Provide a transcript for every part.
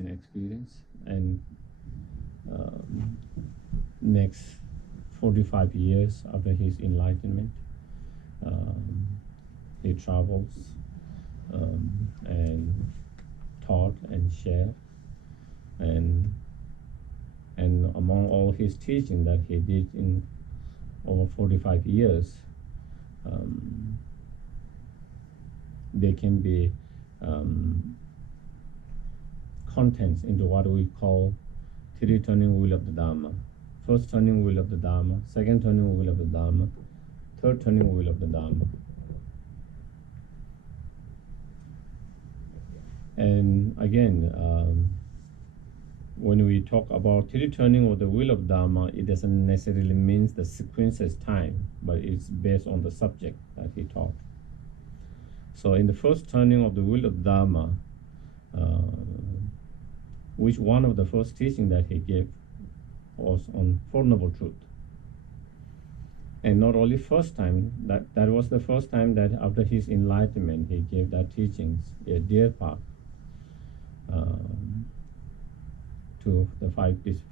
in experience, and next 45 years after his enlightenment, he travels and taught and shared, and among all his teaching that he did in over 45 years, there can be contents into what we call three turning wheel of the Dharma. First turning wheel of the Dharma, second turning wheel of the Dharma, third turning wheel of the Dharma. And again, when we talk about three turning of the wheel of Dharma, it doesn't necessarily mean the sequence is time, but it's based on the subject that he taught. So in the first turning of the wheel of Dharma, which one of the first teaching that he gave was on Four Noble Truth. And not only first time, that was the first time that after his enlightenment, he gave that teachings, a dear path, to the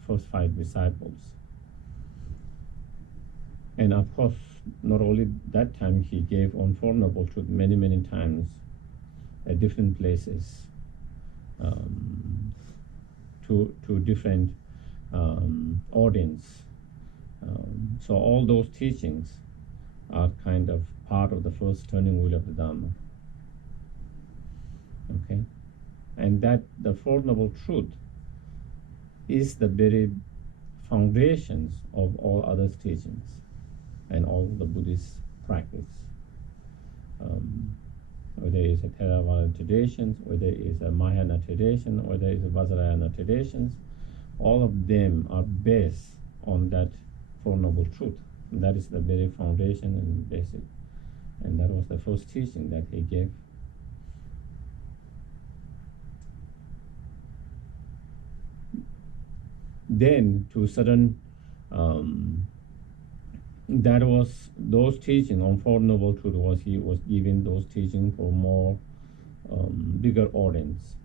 first five disciples. And of course, not only that time, he gave on Four Noble Truth many, many times at different places, to different audience. So all those teachings are kind of part of the first turning wheel of the Dharma. Okay, and that the Four Noble Truth is the very foundations of all other teachings and all the Buddhist practice. Whether it's a Theravada traditions, whether it's a Mahayana tradition, whether it's a Vajrayana traditions, all of them are based on that Four Noble Truth. And that is the very foundation and basic. And that was the first teaching that he gave. Then to certain, that was those teaching on Four Noble Truth he was giving those teaching for more bigger audience,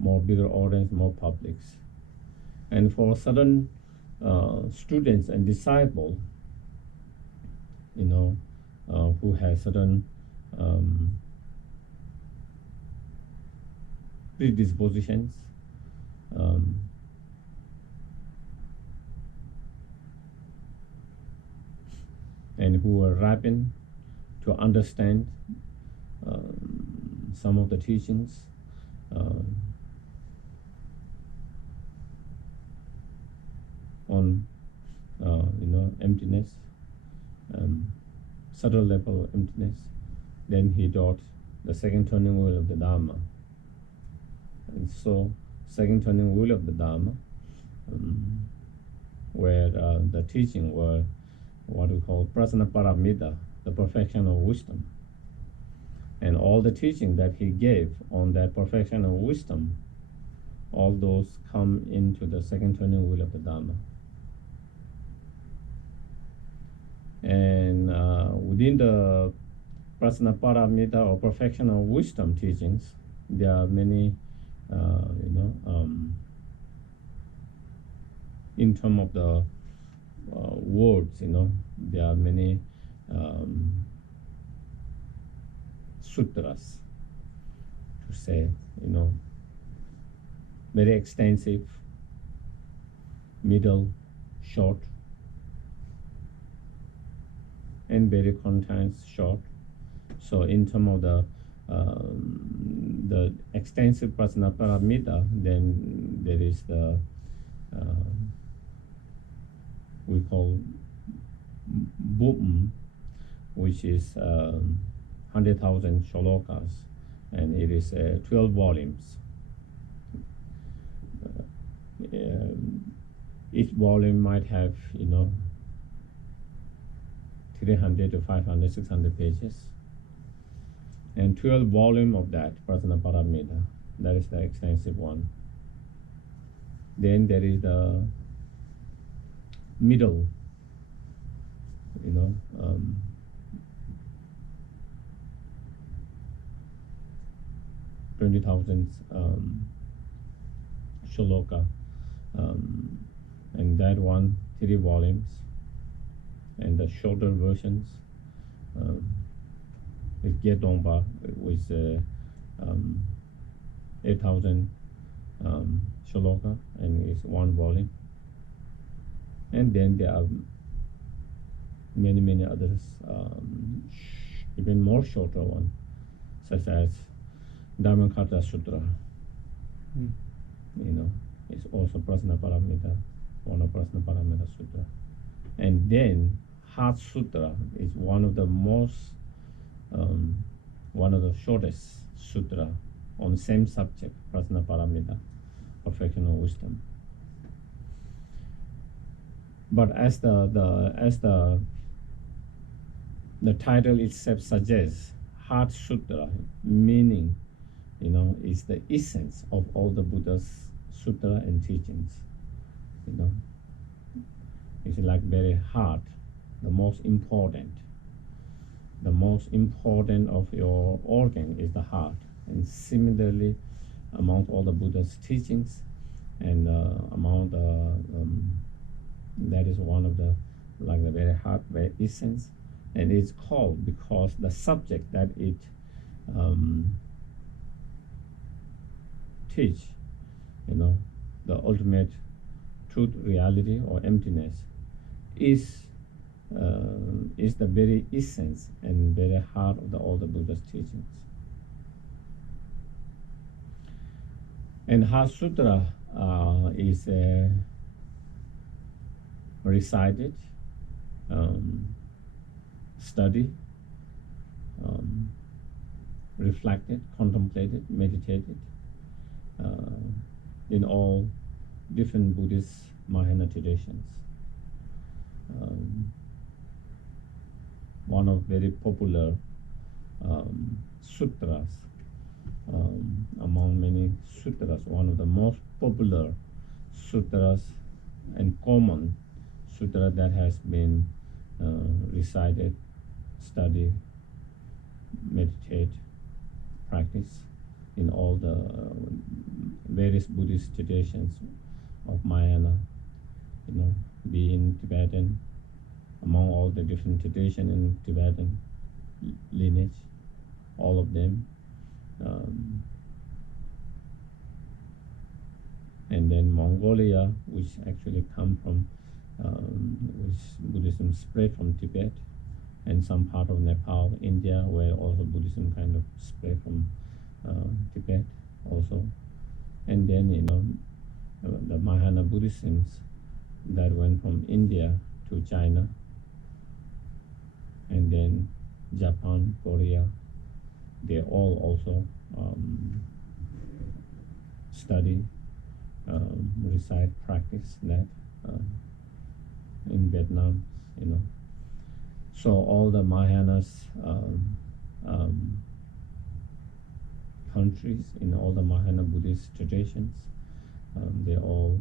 more publics. And for certain students and disciples, who have certain predispositions, and who are ripened to understand some of the teachings, on emptiness, subtle level of emptiness. Then he taught the second turning wheel of the Dharma. And so second turning wheel of the Dharma, where the teaching were what we call prasana paramita, the perfection of wisdom. And all the teaching that he gave on that perfection of wisdom, all those come into the second turning wheel of the Dharma. And within the prasana paramita or perfection of wisdom teachings, there are many, in terms of the words, there are many sutras, to say, very extensive, middle, short, and very contents short. So in terms of the extensive prasana paramita, then there is the we call Bhum, which is 100,000 shlokas, and it is 12 volumes. Each volume might have 300 to 500, 600 pages, and 12 volume of that prasana paramita. That is the extensive one. Then there is the middle, 20,000 shloka, and that one 3 volumes, and the shorter versions with Gedongpa with 8,000 shloka, and it's 1 volume. And then there are many others, even more shorter one, such as Dhammakarta Sutra. You know, it's also Prasna Paramita, one of Prasna Paramita Sutra. And then Heart Sutra is one of the most, one of the shortest sutra on the same subject, Prasna Paramita, perfection of wisdom. But as the title itself suggests, Heart Sutra, meaning, you know, is the essence of all the Buddha's sutra and teachings. You know, it's like very heart, the most important. The most important of your organ is the heart, and similarly, among all the Buddha's teachings, and among the that is one of the like the very heart, very essence, and it's called because the subject that it teach, you know, the ultimate truth, reality, or emptiness, is the very essence and very heart of all the Buddha's teachings. And Heart Sutra is recited, studied, reflected, contemplated, meditated in all different Buddhist Mahayana traditions. One of very popular sutras, among many sutras, one of the most popular sutras and common sutra that has been recited, studied, meditate, practice in all the various Buddhist traditions of Mahayana, you know, be in Tibetan, among all the different traditions in Tibetan lineage, all of them. And then Mongolia, which actually come from, which Buddhism spread from Tibet, and some part of Nepal, India, where also Buddhism kind of spread from Tibet also. And then, you know, the Mahayana Buddhisms that went from India to China, and then Japan, Korea, they all also study, recite, practice that in Vietnam, you know. So all the Mahayanas countries, in all the Mahayana Buddhist traditions, they all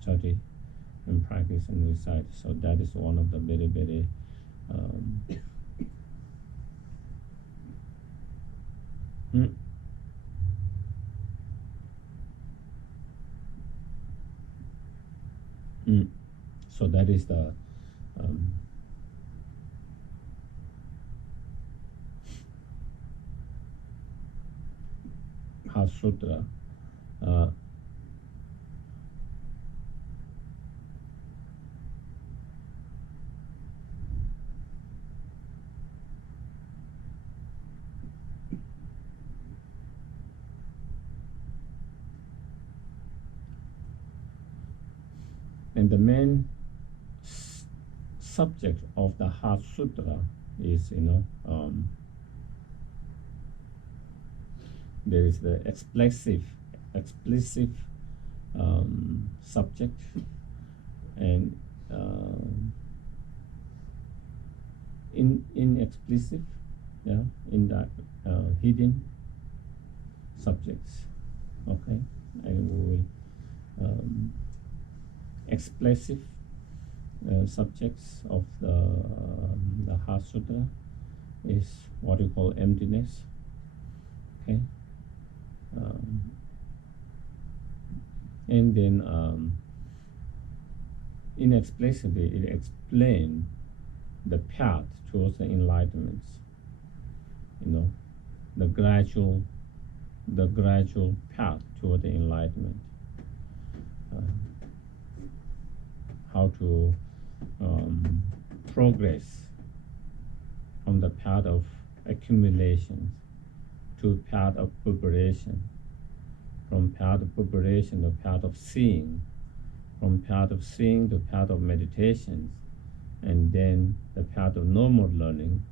study and practice and recite. So that is one of the very, very so that is the Heart Sutra. And the main subject of the Heart Sutra is, you know, there is the explicit subject, and inexplicit, yeah, in that hidden subjects. Okay, and we explicit subjects of the Heart Sutra is what you call emptiness. Okay, and then inexplicably it explains the path towards the enlightenment. You know, the gradual path toward the enlightenment. How to progress from the path of accumulation to path of preparation, from path of preparation to path of seeing, from path of seeing to path of meditation, and then the path of normal learning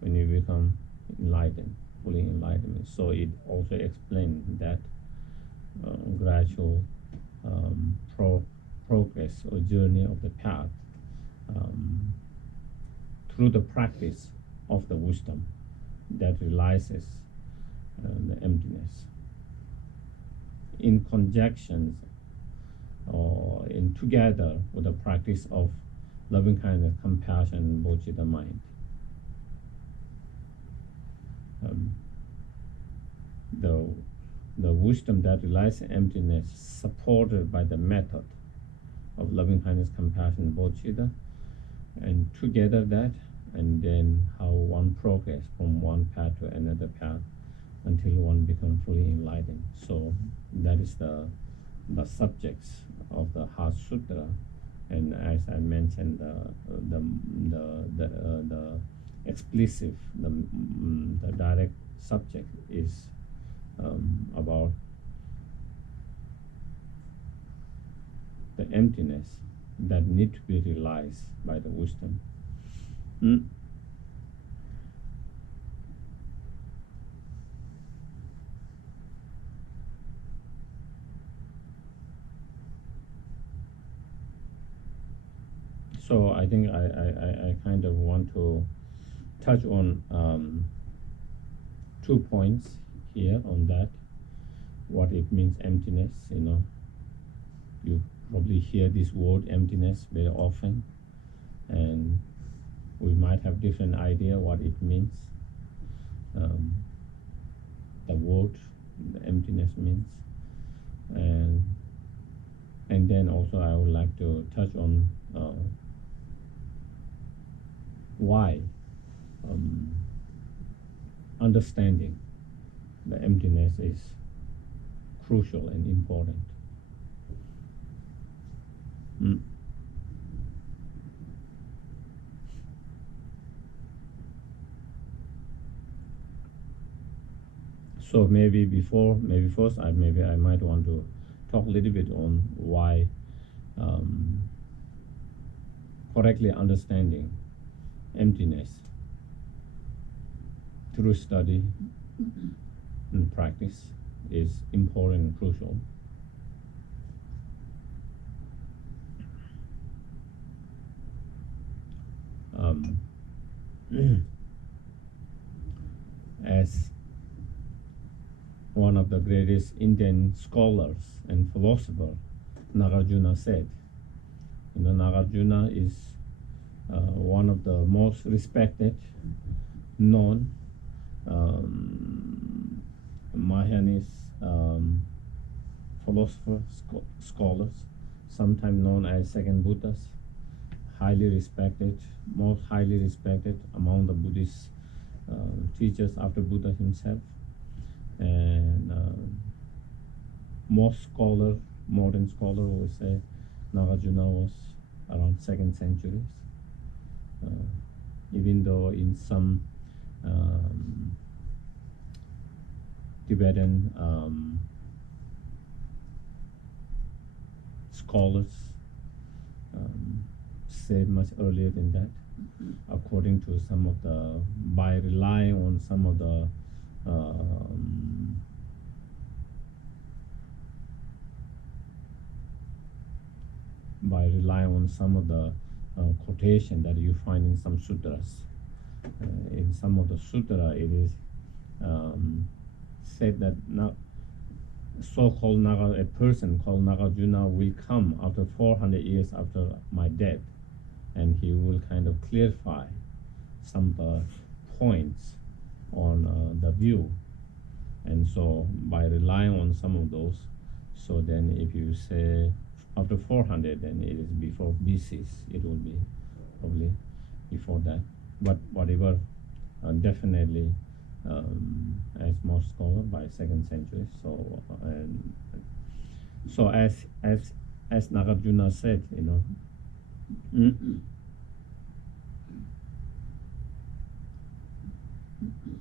when you become enlightened, fully enlightenment. So it also explains that gradual progress or journey of the path through the practice of the wisdom that realizes the emptiness. In conjunction or in together with the practice of loving kindness, compassion, and bodhicitta mind. The wisdom that realizes emptiness, supported by the method of loving kindness, compassion, bodhicitta, and together that, and then how one progress from one path to another path until one becomes fully enlightened. So that is the subjects of the Heart Sutra, and as I mentioned, the explicit, the direct subject is about the emptiness that need to be realized by the wisdom. So I think I kind of want to touch on 2 points here on that, what it means emptiness. You know, you probably hear this word emptiness very often, and we might have different idea what it means. The word, the emptiness means, and then also I would like to touch on why understanding the emptiness is crucial and important. So maybe first I might want to talk a little bit on why correctly understanding emptiness through study and practice is important and crucial. As one of the greatest Indian scholars and philosopher, Nagarjuna, said, you know, Nagarjuna is one of the most respected, known Mahayanist philosophers, scholars, sometimes known as second Buddhas, highly respected, most highly respected among the Buddhist teachers after Buddha himself, and most modern scholar would say Nagarjuna was around 2nd century. Even though in some Tibetan scholars say much earlier than that, according to some of the, by relying on some of the quotation that you find in some sutras. In some of the sutra, it is said that so-called a person called Nagarjuna will come after 400 years after my death, and he will kind of clarify some of the points on the view. And so by relying on some of those, so then if you say after 400, then it is before BC. It will be probably before that. But whatever, definitely, as most scholars by 2nd century. So and so as Nagarjuna said,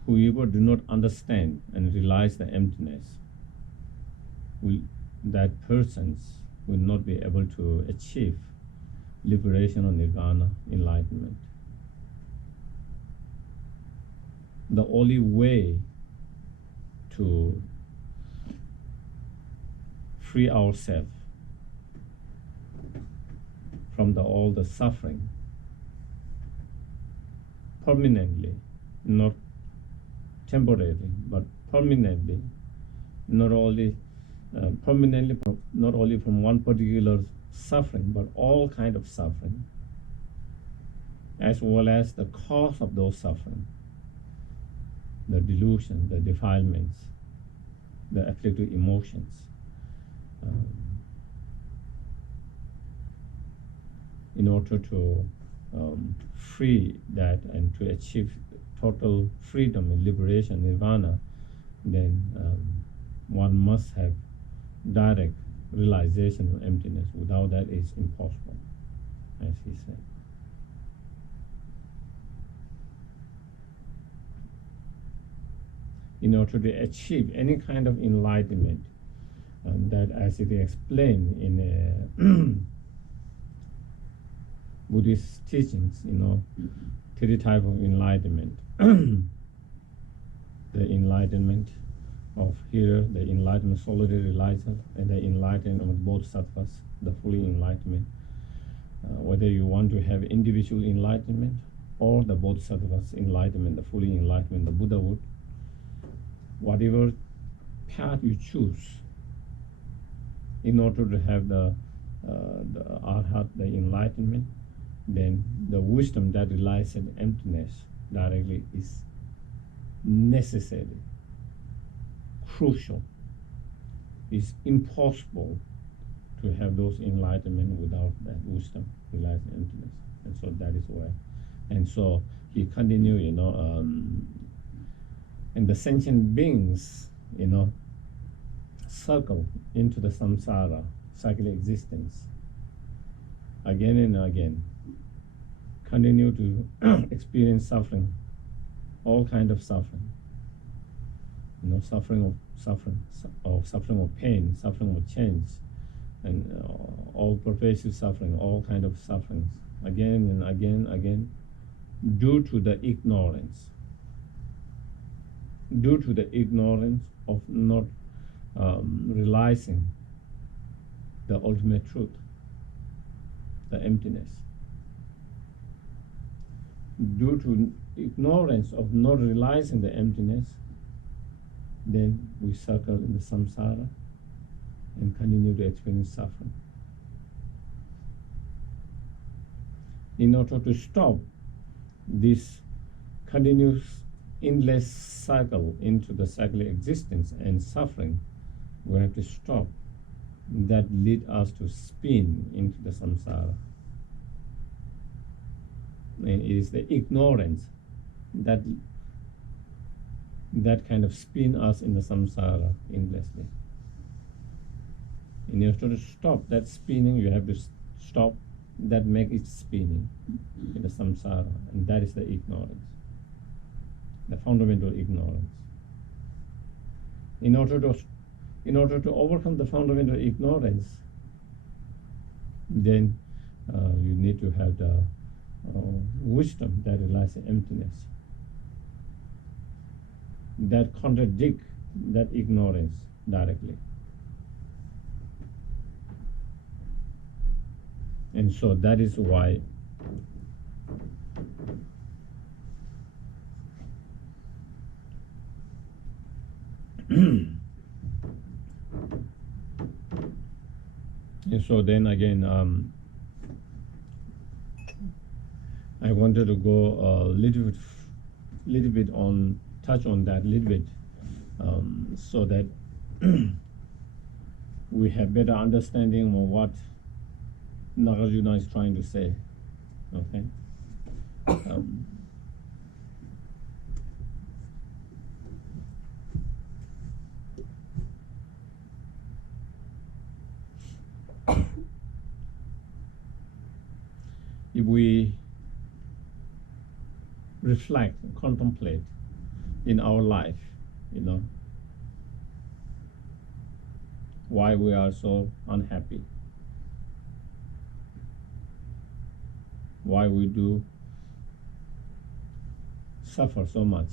whoever do not understand and realize the emptiness, that persons will not be able to achieve liberation or nirvana, enlightenment. The only way to free ourselves from all the suffering permanently, not temporarily, but permanently, not only not only from one particular suffering, but all kind of suffering, as well as the cause of those suffering, the delusion, the defilements, the afflictive emotions. In order to free that and to achieve total freedom and liberation, nirvana, then one must have direct realization of emptiness. Without that, it's impossible, as he said. In order to achieve any kind of enlightenment, that as it is explained in Buddhist teachings, 3 types of enlightenment. The enlightenment of hearer, the enlightenment solitary realizer, and the enlightenment of bodhisattvas, the fully enlightenment. Whether you want to have individual enlightenment or the bodhisattva's enlightenment, the fully enlightenment, the Buddhahood, whatever path you choose, in order to have the arhat, the enlightenment, then the wisdom that relies on emptiness directly is necessary, crucial. It's impossible to have those enlightenment without that wisdom, relies on emptiness. And so that is why. And so he continued, and the sentient beings, circle into the samsara, cyclic existence, again and again, continue to experience suffering, all kind of suffering, suffering of pain, suffering of change, and all pervasive suffering, all kind of sufferings, again and again, due to the ignorance of not realizing the ultimate truth, the emptiness. Due to ignorance of not realizing the emptiness, then we circle in the samsara and continue to experience suffering. In order to stop this continuous endless cycle into the cyclic existence and suffering, we have to stop that lead us to spin into the samsara. And it is the ignorance that kind of spin us in the samsara endlessly. In order to stop that spinning, you have to stop that make it spinning in the samsara, and that is the ignorance, the fundamental ignorance. In order to overcome the fundamental ignorance, then you need to have the wisdom that relies on emptiness, that contradict that ignorance directly. And so that is why and so then again, I wanted to go a little bit little bit on, touch on that a little bit, so that we have better understanding of what Nagarjuna is trying to say. Okay. If we reflect, contemplate in our life, why we are so unhappy, why we do suffer so much.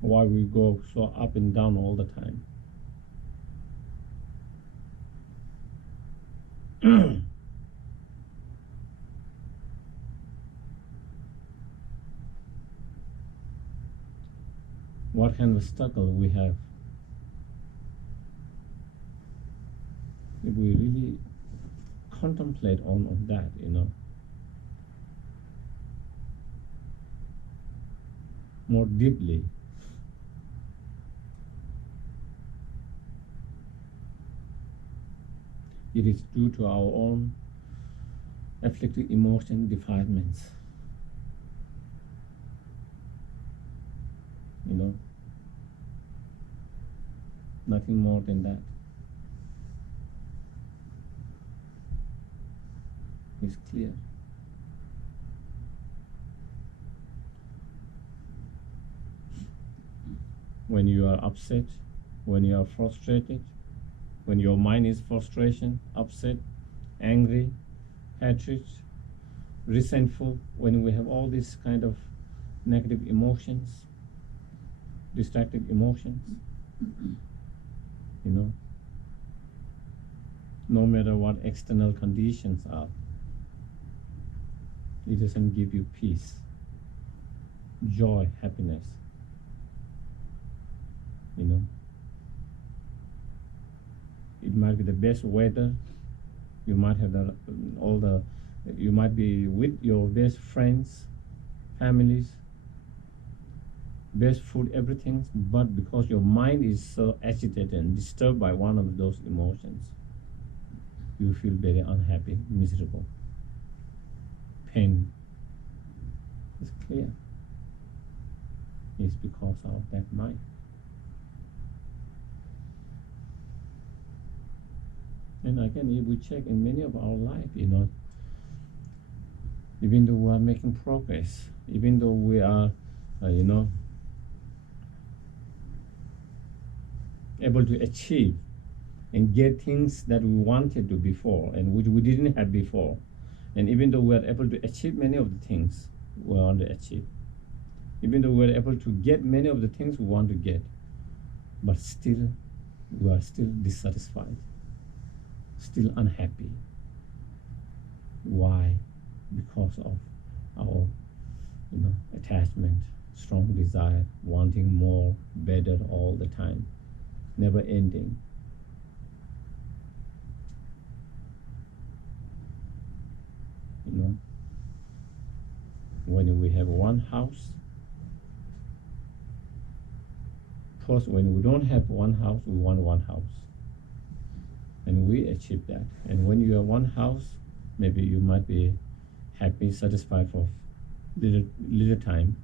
Why we go so up and down all the time. What kind of struggle we have. If we really contemplate on that, more deeply, it is due to our own afflictive emotion defilements. Nothing more than that. It's clear. When you are upset, when you are frustrated, when your mind is frustration, upset, angry, hatred, resentful, when we have all these kind of negative emotions, destructive emotions, no matter what external conditions are, it doesn't give you peace, joy, happiness. It might be the best weather, you might have you might be with your best friends, families, best food, everything, but because your mind is so agitated and disturbed by one of those emotions, you feel very unhappy, miserable. Pain is clear. It's because of that mind. And again, if we check in many of our life, even though we are making progress, even though we are, able to achieve and get things that we wanted to before and which we didn't have before, and even though we are able to achieve many of the things we want to achieve, even though we are able to get many of the things we want to get, but still we are still dissatisfied, still unhappy. Why? Because of our attachment, strong desire, wanting more, better all the time, never ending. When we have one house, first when we don't have one house, we want one house. And we achieve that. And when you have one house, maybe you might be happy, satisfied for little time,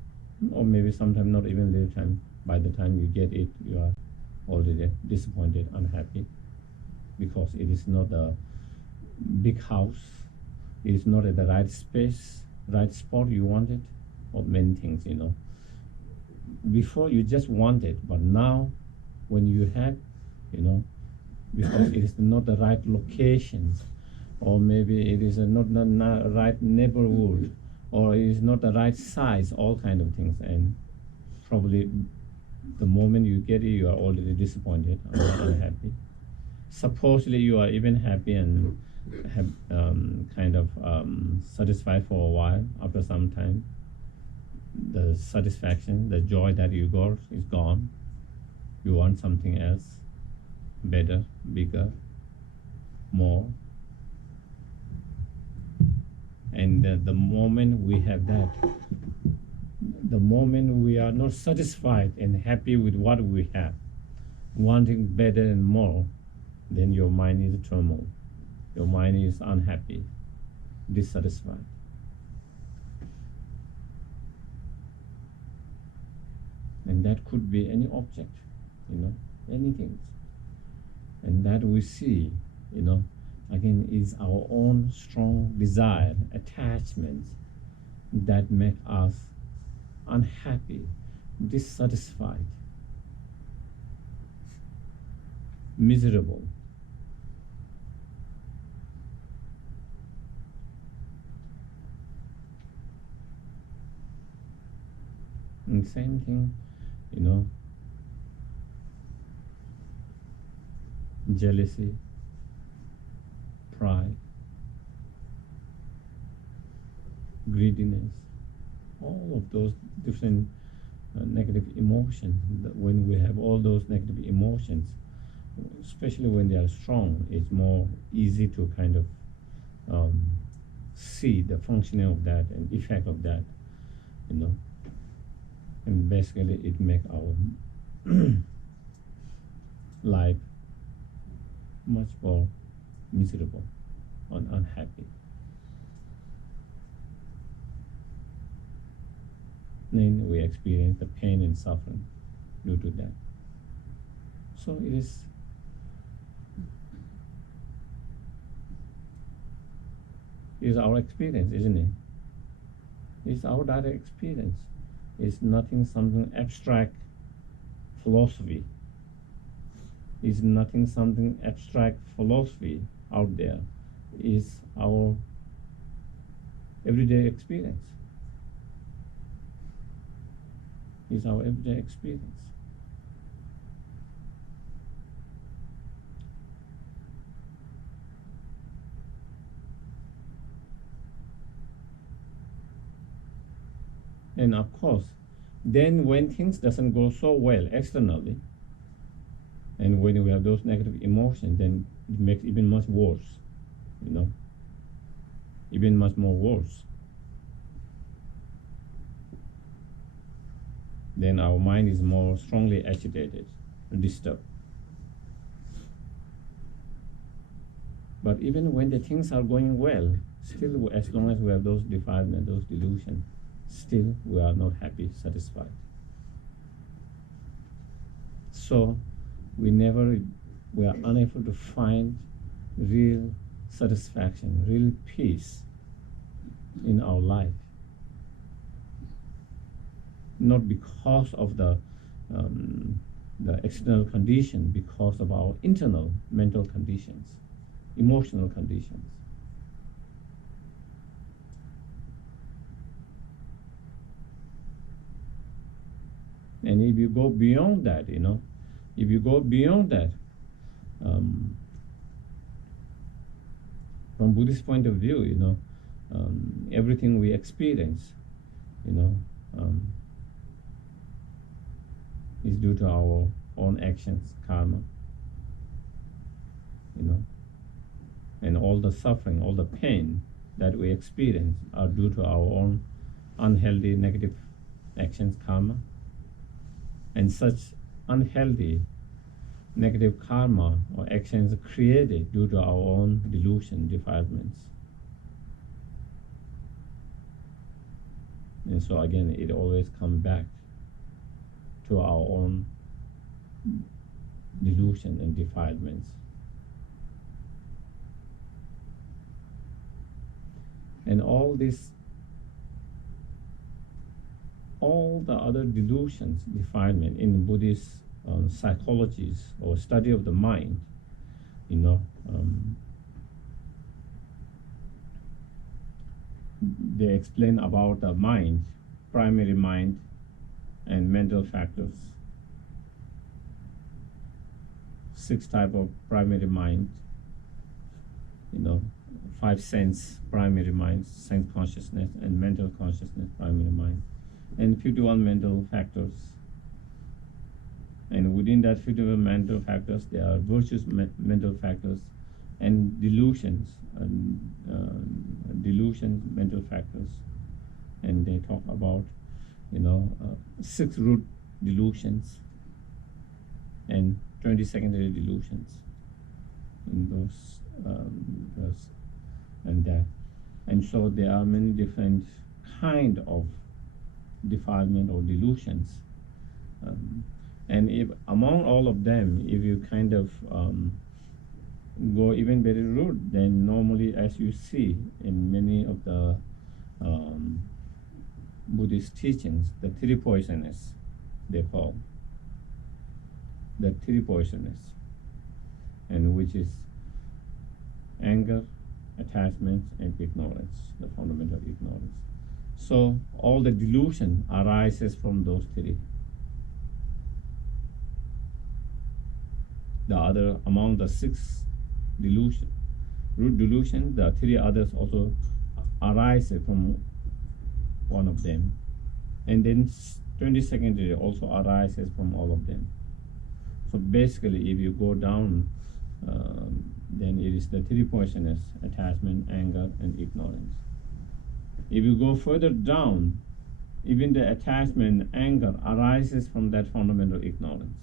or maybe sometimes not even little time. By the time you get it, you are already disappointed, unhappy, because it is not a big house, it is not at the right space, right spot you wanted, or many things, Before you just wanted, but now when you have, because it is not the right locations, or maybe it is not the right neighborhood, or it is not the right size, all kind of things, and probably the moment you get it, you are already disappointed and unhappy. Supposedly you are even happy and have satisfied for a while. After some time, the satisfaction, the joy that you got is gone. You want something else, better, bigger. more. And the moment we have that, the moment we are not satisfied and happy with what we have, wanting better and more, then your mind is turmoil. Your mind is unhappy, dissatisfied. And that could be any object, anything. And that we see, again, is our own strong desire, attachments that make us unhappy, dissatisfied, miserable. And same thing, jealousy, pride, greediness, all of those different negative emotions. When we have all those negative emotions, especially when they are strong, it's more easy to kind of see the functioning of that and effect of that, and basically it makes our life much more miserable and unhappy. Then we experience the pain and suffering due to that. So it is our experience, isn't it? It's our direct experience. It's nothing, something abstract philosophy. It's nothing, something abstract philosophy out there. It's our everyday experience. It's our everyday experience. And of course, then when things doesn't go so well externally, and when we have those negative emotions, then it makes even much worse, even much more worse. Then our mind is more strongly agitated, disturbed. But even when the things are going well, still, as long as we have those defilements, those delusions, still we are not happy, satisfied. So we are unable to find real satisfaction, real peace in our life. Not because of the external condition, because of our internal mental conditions, emotional conditions. And if you go beyond that, from Buddhist point of view, everything we experience, is due to our own actions, karma, and all the suffering, all the pain that we experience are due to our own unhealthy, negative actions, karma. And such unhealthy, negative karma or actions created due to our own delusion, defilements. And so again, it always comes back to our own delusion and defilements. And all the other delusions, defilement in Buddhist psychologies or study of the mind, they explain about the mind, primary mind, and mental factors. 6 types of primary mind, 5 sense primary minds, sense consciousness, and mental consciousness primary mind, and 51 mental factors. And within that 51 mental factors, there are virtuous mental factors, and delusions, delusions, mental factors, and they talk about, 6 root delusions and 20 secondary delusions in those and that. And so there are many different kind of defilement or delusions. And if among all of them, if you kind of go even very root, then normally, as you see in many of the Buddhist teachings, the 3 poisonous, they call the 3 poisonous, and which is anger, attachment, and ignorance, the fundamental ignorance. So all the delusion arises from those 3. The other, among the 6 delusion, root delusion, the 3 others also arise from one of them, and then 20 secondary also arises from all of them. So basically, if you go down, then it is the 3 poisonous: attachment, anger, and ignorance. If you go further down, even the attachment, anger arises from that fundamental ignorance.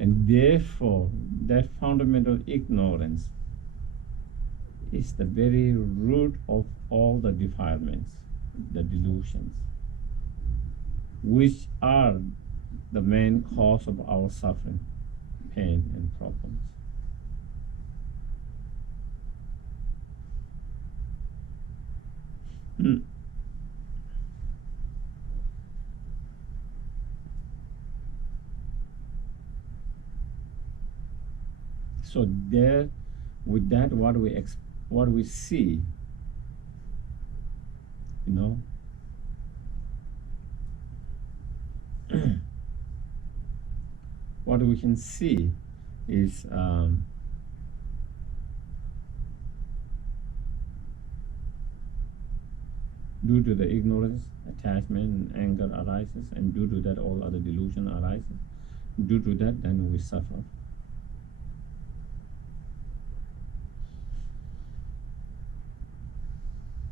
And therefore, that fundamental ignorance is the very root of all the defilements, the delusions, which are the main cause of our suffering, pain, and problems. So there, with that, what we see, what we can see is due to the ignorance, attachment, and anger arises, and due to that all other delusion arises. Due to that, then we suffer.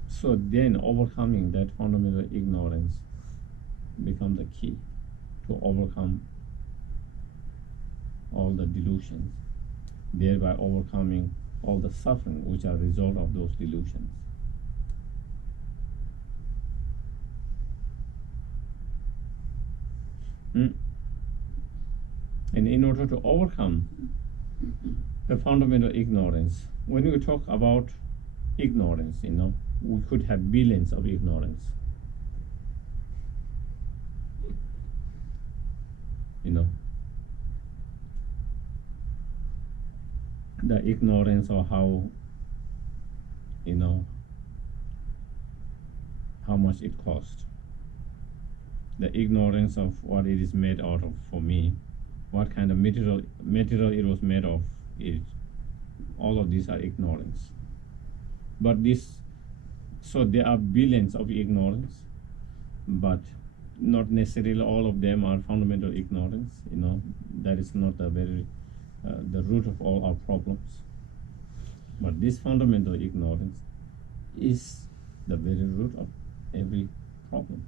So then overcoming that fundamental ignorance becomes the key to overcome all the delusions, thereby overcoming all the suffering which are a result of those delusions. And in order to overcome the fundamental ignorance, when we talk about ignorance, we could have billions of ignorance. The ignorance of how much it costs, the ignorance of what it is made out of for me, what kind of material it was made of. All of these are ignorance. But so there are billions of ignorance, but not necessarily all of them are fundamental ignorance. That is not the root of all our problems. But this fundamental ignorance is the very root of every problem.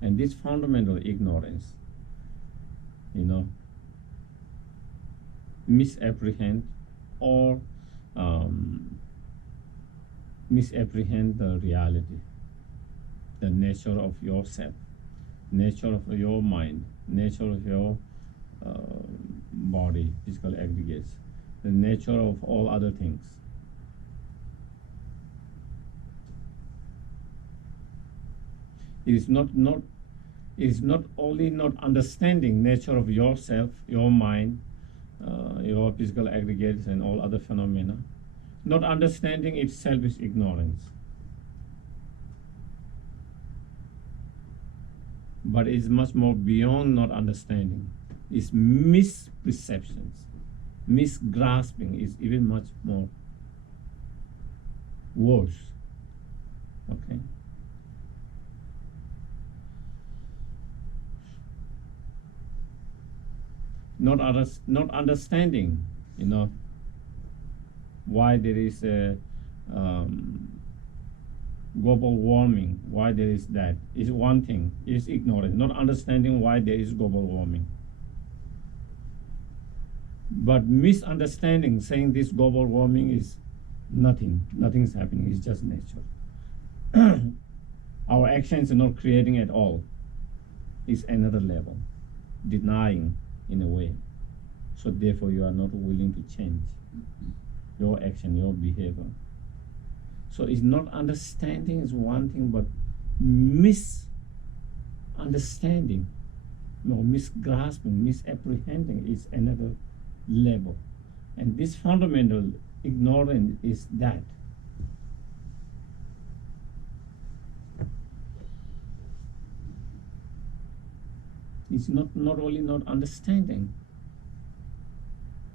And this fundamental ignorance, misapprehend or misapprehend the reality, the nature of yourself, nature of your mind, nature of your body, physical aggregates, the nature of all other things. It is not only not understanding nature of yourself, your mind, your physical aggregates, and all other phenomena. Not understanding itself is ignorance. But it's much more beyond not understanding. It's misperceptions. Misgrasping is even much more worse. Okay. Not understanding, why there is a global warming, why there is that, is one thing, is ignorance, not understanding why there is global warming. But misunderstanding, saying this global warming is nothing's happening, it's just nature. Our actions are not creating at all. It's another level, denying in a way. So therefore you are not willing to change your action, your behavior. So it's not understanding is one thing, but misunderstanding, misgrasping, misapprehending is another level. And this fundamental ignorance is that. It's not only not understanding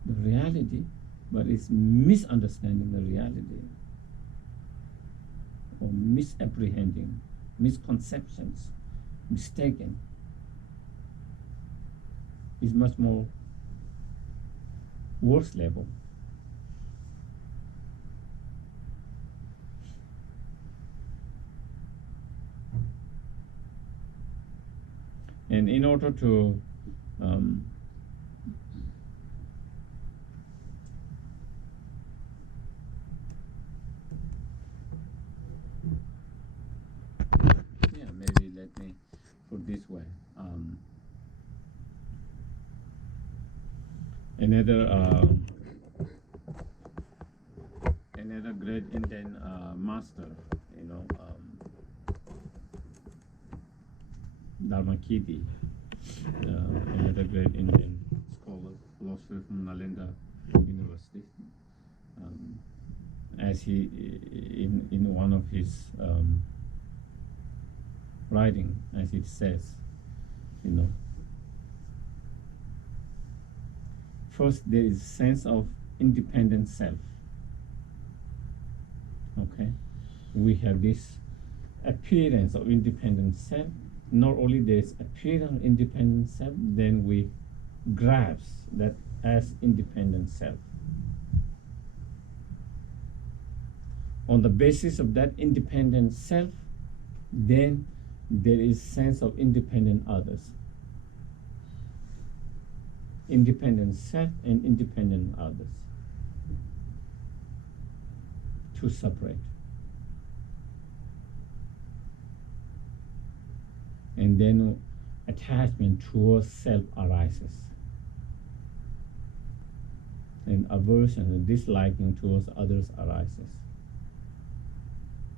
the reality, but it's misunderstanding the reality, or misapprehending, misconceptions, mistaken. Is much more worse level. And in order to maybe let me put this way. Another great Indian master, Dharmakirti, another great Indian scholar, philosopher from Nalanda University. As he, in one of his writing, as it says, first there is sense of independent self. Okay, we have this appearance of independent self. Not only there is appearance of independent self, then we grasp that as independent self. On the basis of that independent self, then there is sense of independent others. Independent self and independent others. To separate. And then attachment towards self arises. And aversion and disliking towards others arises.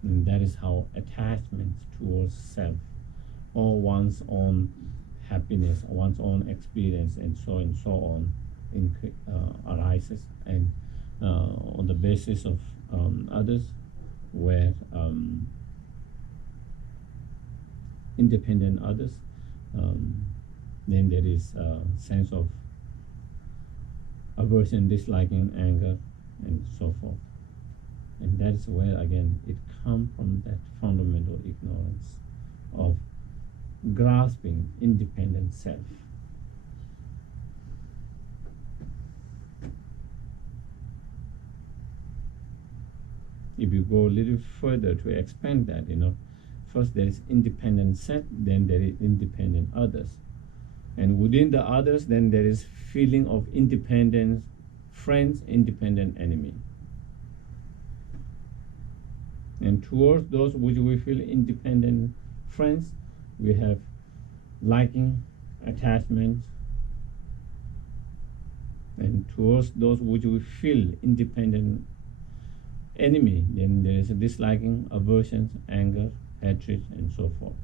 And that is how attachment towards self, or one's own happiness, one's own experience, and so on, arises. And on the basis of others, where independent others, then there is a sense of aversion, disliking, anger, and so forth. And that is where, again, it comes from that fundamental ignorance of grasping independent self. If you go a little further to expand that, first there is independent self, then there is independent others. And within the others, then there is feeling of independent friends, independent enemy. And towards those which we feel independent friends, we have liking, attachment. And towards those which we feel independent enemy, then there is a disliking, aversion, anger, hatred, and so forth.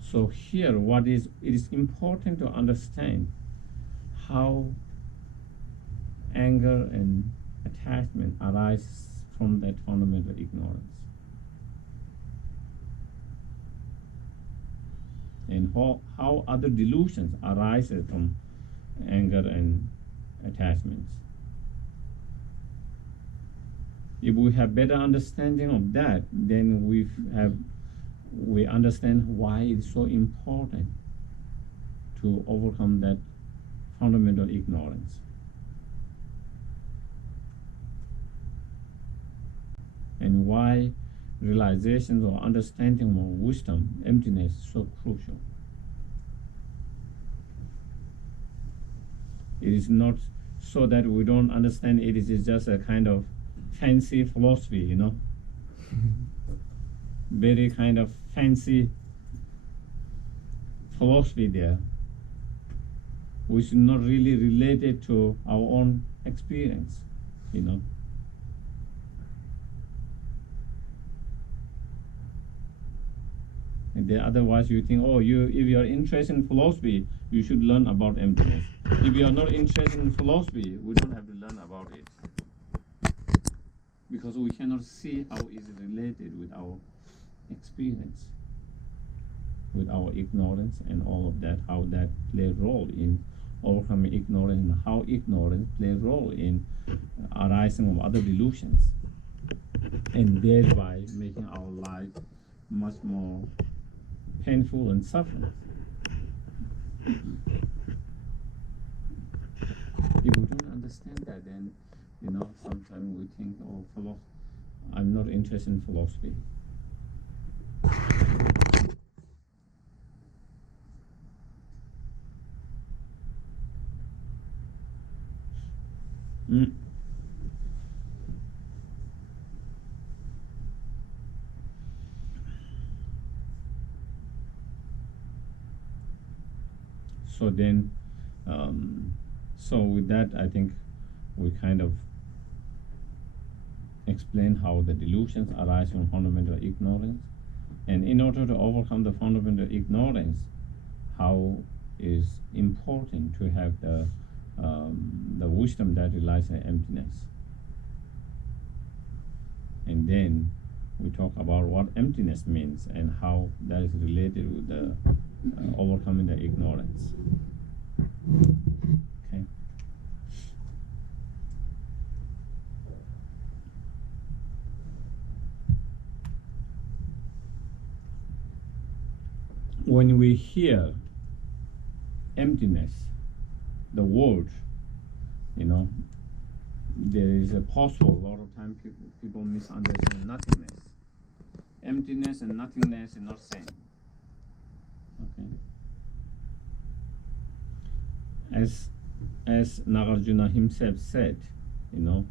So here, it is important to understand how anger and attachment arise from that fundamental ignorance. And how other delusions arise from anger and attachments. If we have better understanding of that, then we understand why it's so important to overcome that fundamental ignorance. And why realization or understanding of wisdom, emptiness is so crucial. It is not so that we don't understand it is just a kind of fancy philosophy, you know. Very kind of fancy philosophy there, which is not really related to our own experience, you know. And then otherwise you think, oh, if you are interested in philosophy, you should learn about emptiness. If you are not interested in philosophy, we don't have to learn about it. Because we cannot see how it is related with our experience, with our ignorance and all of that, how that play a role in overcoming ignorance, and how ignorance play a role in arising of other delusions, and thereby making our life much more painful and suffering. If we don't understand that, then, you know, sometimes we think, oh, I'm not interested in philosophy. So then, so with that, I think we kind of explain how the delusions arise from fundamental ignorance, and in order to overcome the fundamental ignorance, how is important to have the wisdom that relies on emptiness. And then we talk about what emptiness means and how that is related with the overcoming the ignorance. Okay. When we hear emptiness, the word, you know, there is a possible, a lot of times people misunderstand nothingness. Emptiness and nothingness is not same. Okay. As Nagarjuna himself said, you know,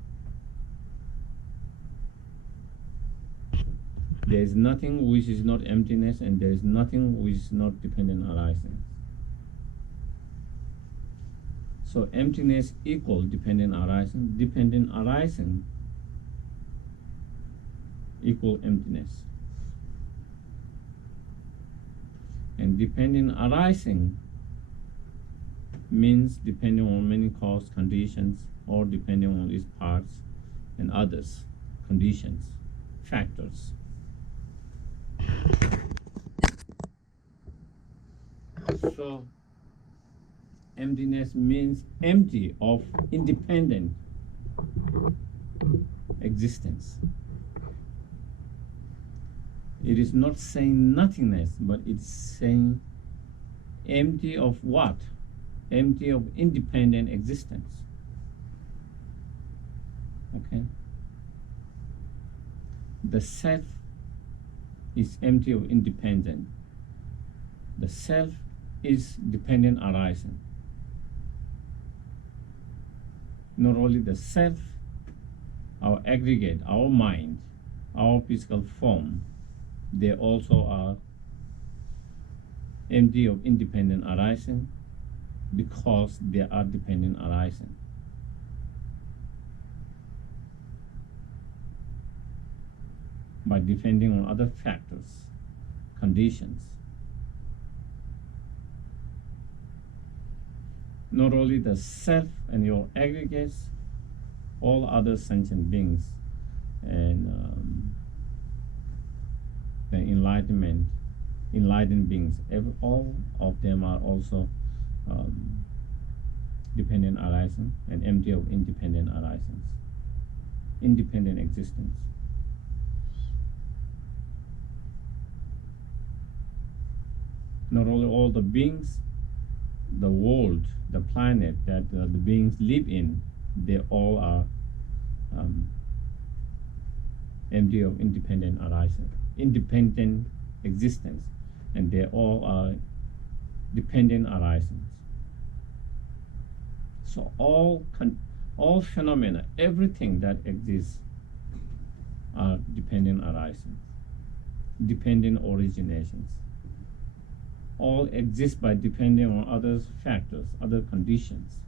there is nothing which is not emptiness, and there is nothing which is not dependent arising. So emptiness equals dependent arising equal emptiness. And dependent arising means depending on many cause conditions, or depending on its parts and others, conditions, factors. So emptiness means empty of independent existence. It is not saying nothingness, but it's saying empty of what? Empty of independent existence. Okay? The self is empty of independent. The self is dependent arising. Not only the self, our aggregate, our mind, our physical form, they also are empty of independent arising, because they are dependent arising. By depending on other factors, conditions. Not only the self and your aggregates, all other sentient beings and the enlightened beings, all of them are also dependent arising and empty of independent arisings. independent existence. Not only all the beings, the world, the planet that the beings live in, they all are empty of independent arising, independent existence, and they all are dependent arisings. So all phenomena, everything that exists, are dependent arisings, dependent originations. All exist by depending on other factors, other conditions.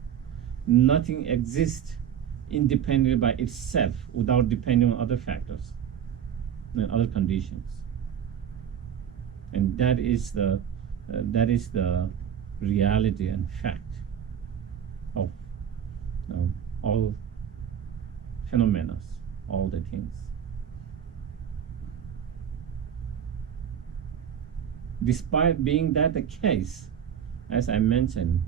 Nothing exists independently by itself without depending on other factors and other conditions. And that is the reality and fact of all phenomena, all the things. Despite being that the case, as I mentioned,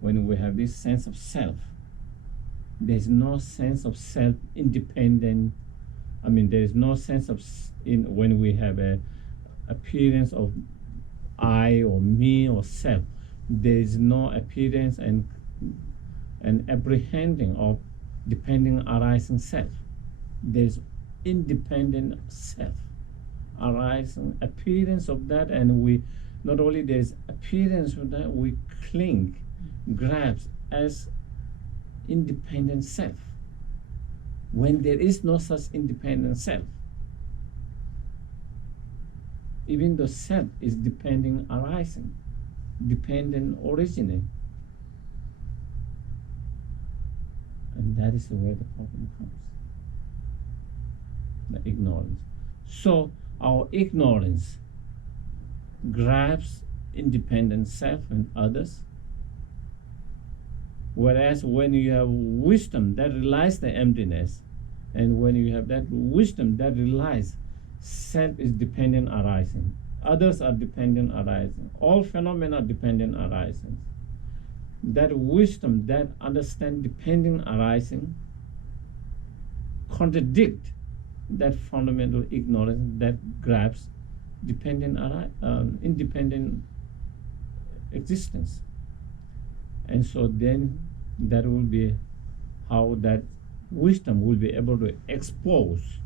when we have this sense of self, there's no sense of self-independent. I mean, there is no sense of when we have a appearance of I or me or self. There is no appearance and apprehending of depending arising self. There's independent self arising, appearance of that, and we not only there's appearance of that, we cling, grasp as independent self when there is no such independent self. Even the self is depending arising, dependent originating. And that is the way the problem comes. The ignorance. So our ignorance grabs independent self and others, whereas when you have wisdom that realizes the emptiness, and when you have that wisdom that realizes self is dependent arising, others are dependent arising, all phenomena are dependent arising, that wisdom that understands dependent arising contradict that fundamental ignorance that grabs independent existence. And so then that will be how that wisdom will be able to expose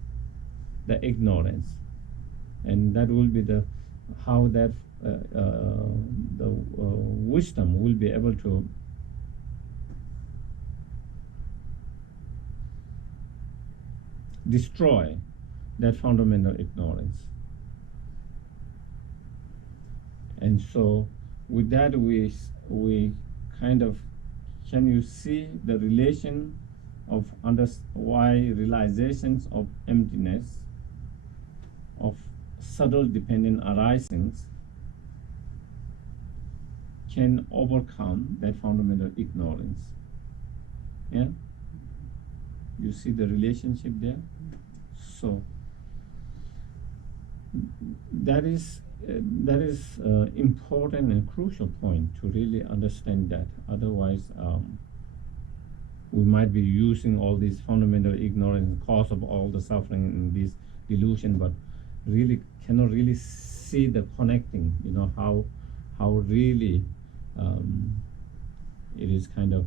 the ignorance, and that will be the how that wisdom will be able to destroy that fundamental ignorance. And so with that we kind of, can you see the relation of why realizations of emptiness, of subtle dependent arisings, can overcome that fundamental ignorance? Yeah? You see the relationship there? So that is important and crucial point to really understand that. Otherwise, we might be using all these fundamental ignorance cause of all the suffering in this delusion, but really cannot really see the connecting. You know how really it is kind of.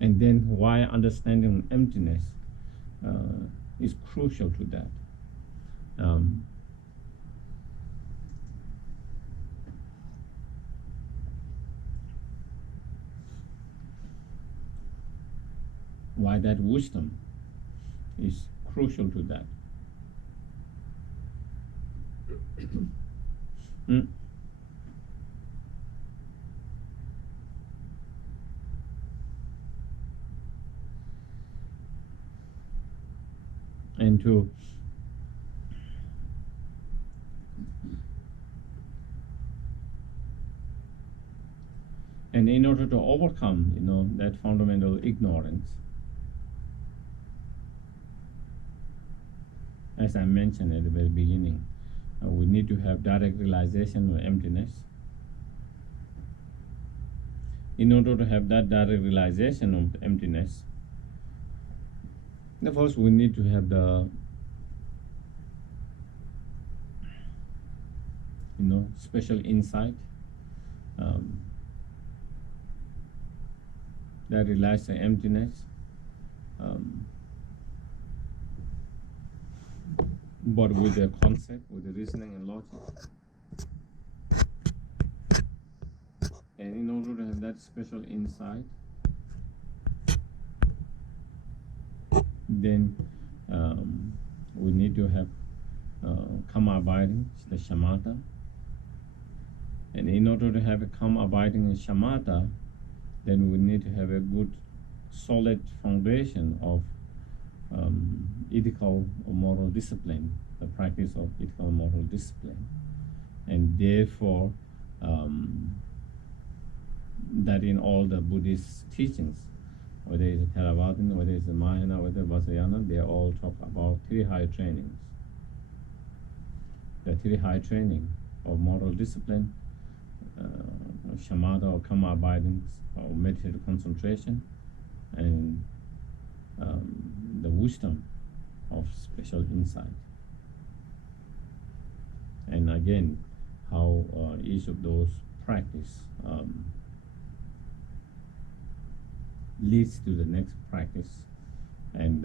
And then why understanding emptiness is crucial to that. Why that wisdom is crucial to that. And in order to overcome, that fundamental ignorance, as I mentioned at the very beginning, we need to have direct realization of emptiness. In order to have that direct realization of emptiness, First, we need to have the special insight that relies on emptiness, but with the concept, with the reasoning and logic. And in order to have that special insight, then we need to have karma abiding, the shamatha. And in order to have a karma abiding in shamatha, then we need to have a good, solid foundation of ethical or moral discipline, the practice of ethical and moral discipline. And therefore, that in all the Buddhist teachings, whether it's Theravada, whether it's Mahayana, whether it's Vajrayana, they all talk about three high trainings. The three high training of moral discipline, shamatha or karma abiding, or meditative concentration, and the wisdom of special insight. And again, how each of those practice leads to the next practice, and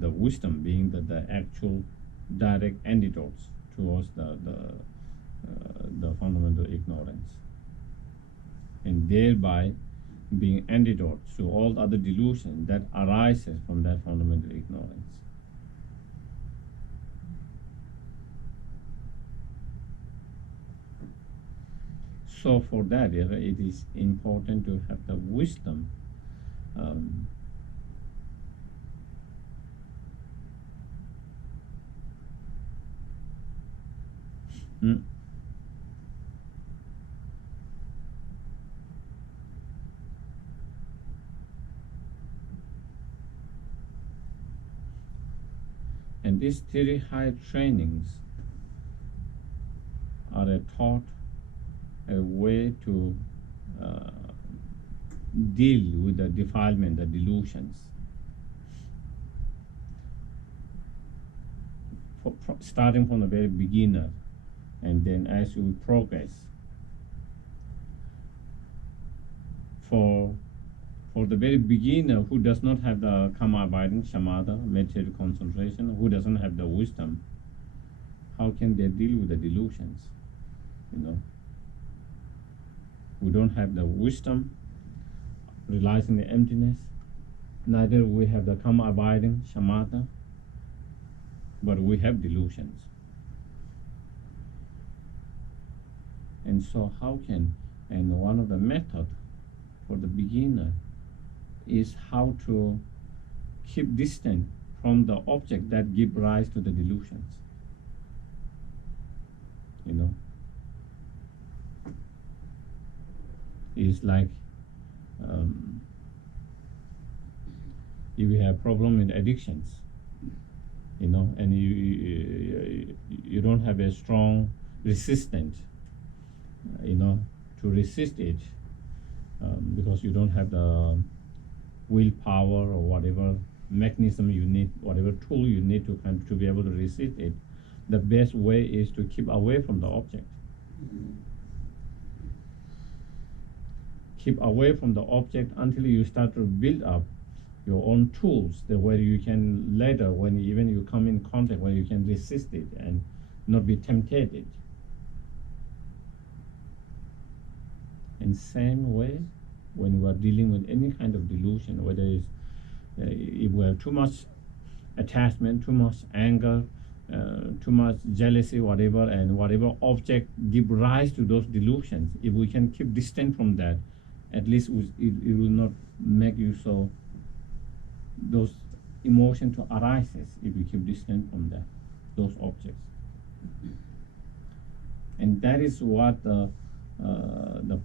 the wisdom being the actual direct antidotes towards the fundamental ignorance, and thereby being antidote to all other delusion that arises from that fundamental ignorance. So for that, it is important to have the wisdom And these three high trainings are a thought, a way to deal with the defilement, the delusions. Starting from the very beginner, and then as we progress, for the very beginner who does not have the karma abiding, shamatha, meditative concentration, who doesn't have the wisdom, how can they deal with the delusions? We don't have the wisdom, realizing the emptiness. Neither we have the karma abiding, shamatha, but we have delusions. And so and one of the methods for the beginner is how to keep distant from the object that give rise to the delusions. It's like if you have problem in addictions, and you don't have a strong resistance, to resist it, because you don't have the willpower or whatever mechanism you need, whatever tool you need to be able to resist it. The best way is to keep away from the object. Keep away from the object until you start to build up your own tools, where you can later, when even you come in contact, where you can resist it and not be tempted. In same way, when we are dealing with any kind of delusion, whether it's if we have too much attachment, too much anger, too much jealousy, whatever, and whatever object give rise to those delusions, if we can keep distant from that, at least it will not make you so those emotions to arises if you keep distant from those objects. And that is what the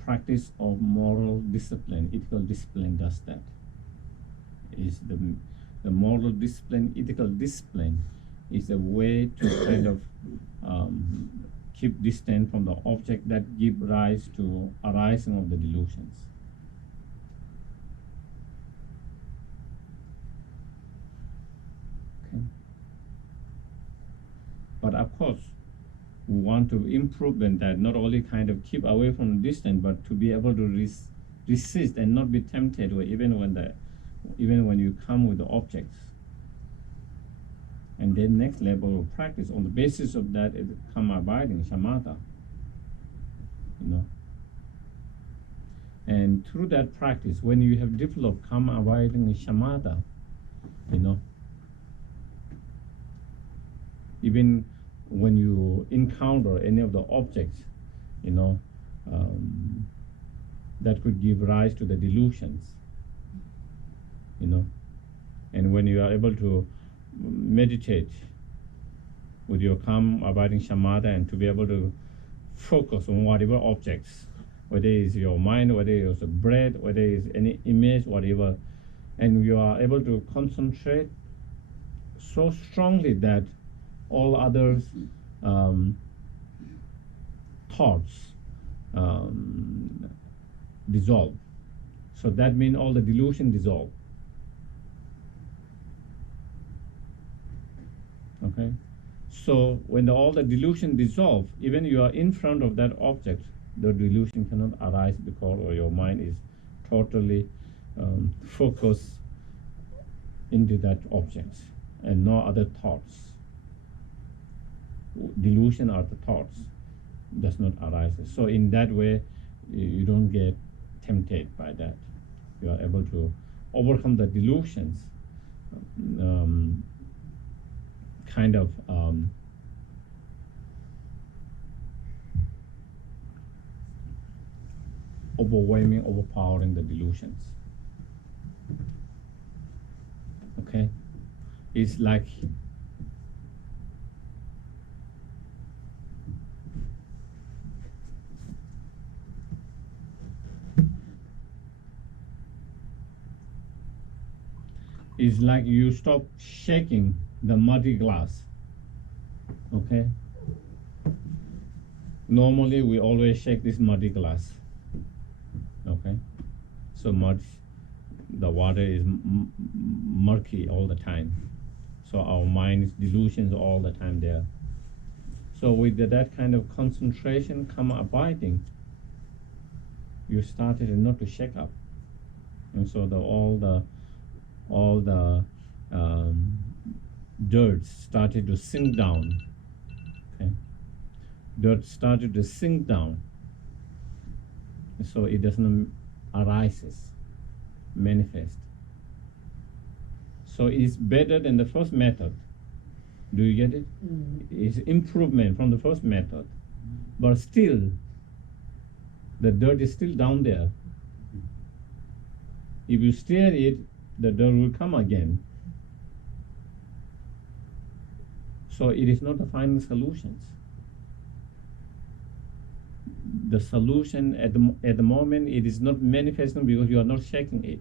practice of moral discipline, ethical discipline does that. Is the moral discipline, ethical discipline is a way to kind of keep distant from the object that give rise to arising of the delusions. But of course, we want to improve in that, not only kind of keep away from the distance, but to be able to resist and not be tempted, or even when you come with the objects. And then next level of practice, on the basis of that, is karma abiding, shamatha. And through that practice, when you have developed karma abiding shamatha, even when you encounter any of the objects, that could give rise to the delusions, and when you are able to meditate with your calm abiding shamatha and to be able to focus on whatever objects, whether it's your mind, whether it's a breath, whether it's any image, whatever, and you are able to concentrate so strongly that all others thoughts dissolve. So that means all the delusion dissolve. Okay? So when all the delusion dissolve, even you are in front of that object, the delusion cannot arise because your mind is totally focused into that object and no other thoughts. Delusion are the thoughts, does not arise. So in that way, you don't get tempted by that. You are able to overcome the delusions, kind of overwhelming, overpowering the delusions. Okay? It's like you stop shaking the muddy glass. Okay? Normally we always shake this muddy glass. Okay? So mud, the water is murky all the time. So our mind is delusions all the time there. So with that kind of concentration, karma abiding, you started not to shake up. And so all the dirt started to sink down. Okay? Dirt started to sink down. So it doesn't arises, manifest. So it's better than the first method. Do you get it? It's improvement from the first method. But still, the dirt is still down there. If you stir it, the dirt will come again. So it is not the final solutions. The solution at the moment, it is not manifesting because you are not shaking it.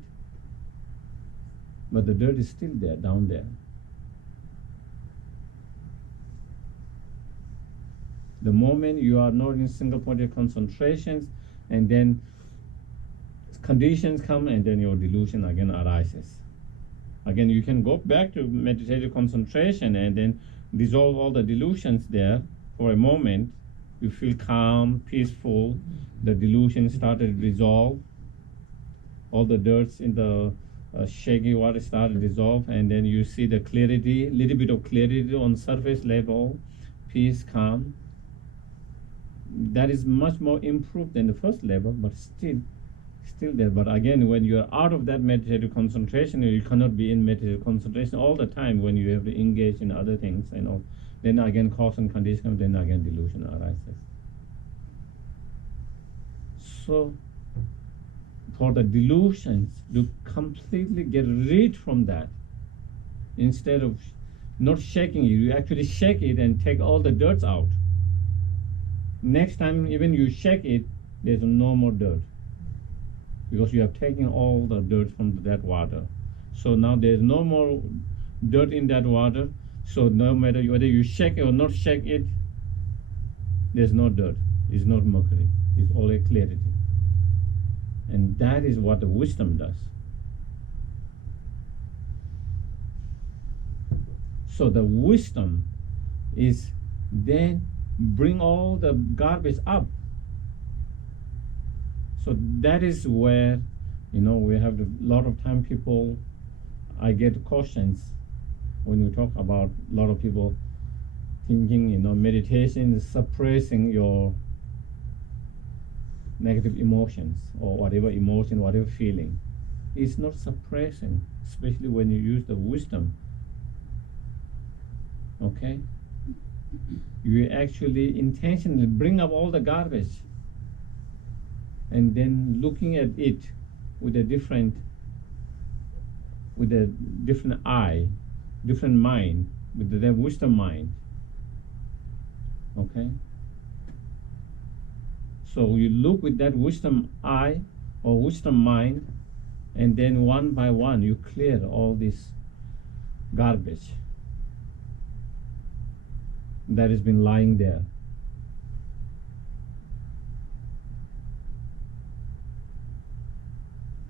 But the dirt is still there, down there. The moment you are not in single point of concentrations, and then conditions come, and then your delusion again arises. Again, you can go back to meditative concentration and then dissolve all the delusions there for a moment. You feel calm, peaceful. The delusion started to dissolve. All the dirts in the shaky water started to dissolve, and then you see the clarity, little bit of clarity on surface level, peace, calm. That is much more improved than the first level, but still there. But again, when you are out of that meditative concentration, you cannot be in meditative concentration all the time when you have to engage in other things and all. Then again, cause and condition, then again delusion arises. So, for the delusions to completely get rid from that, instead of not shaking it, you actually shake it and take all the dirt out. Next time, even you shake it, there's no more dirt, because you have taken all the dirt from that water. So now there's no more dirt in that water. So no matter whether you shake it or not shake it, there's no dirt. It's not mercury. It's only clarity. And that is what the wisdom does. So the wisdom is then bring all the garbage up. So that is where, we have a lot of time people, I get questions when we talk about a lot of people thinking, meditation is suppressing your negative emotions or whatever emotion, whatever feeling. It's not suppressing, especially when you use the wisdom. Okay? You actually intentionally bring up all the garbage and then looking at it with a different eye, different mind, with the wisdom mind. Okay? So you look with that wisdom eye or wisdom mind, and then one by one you clear all this garbage that has been lying there.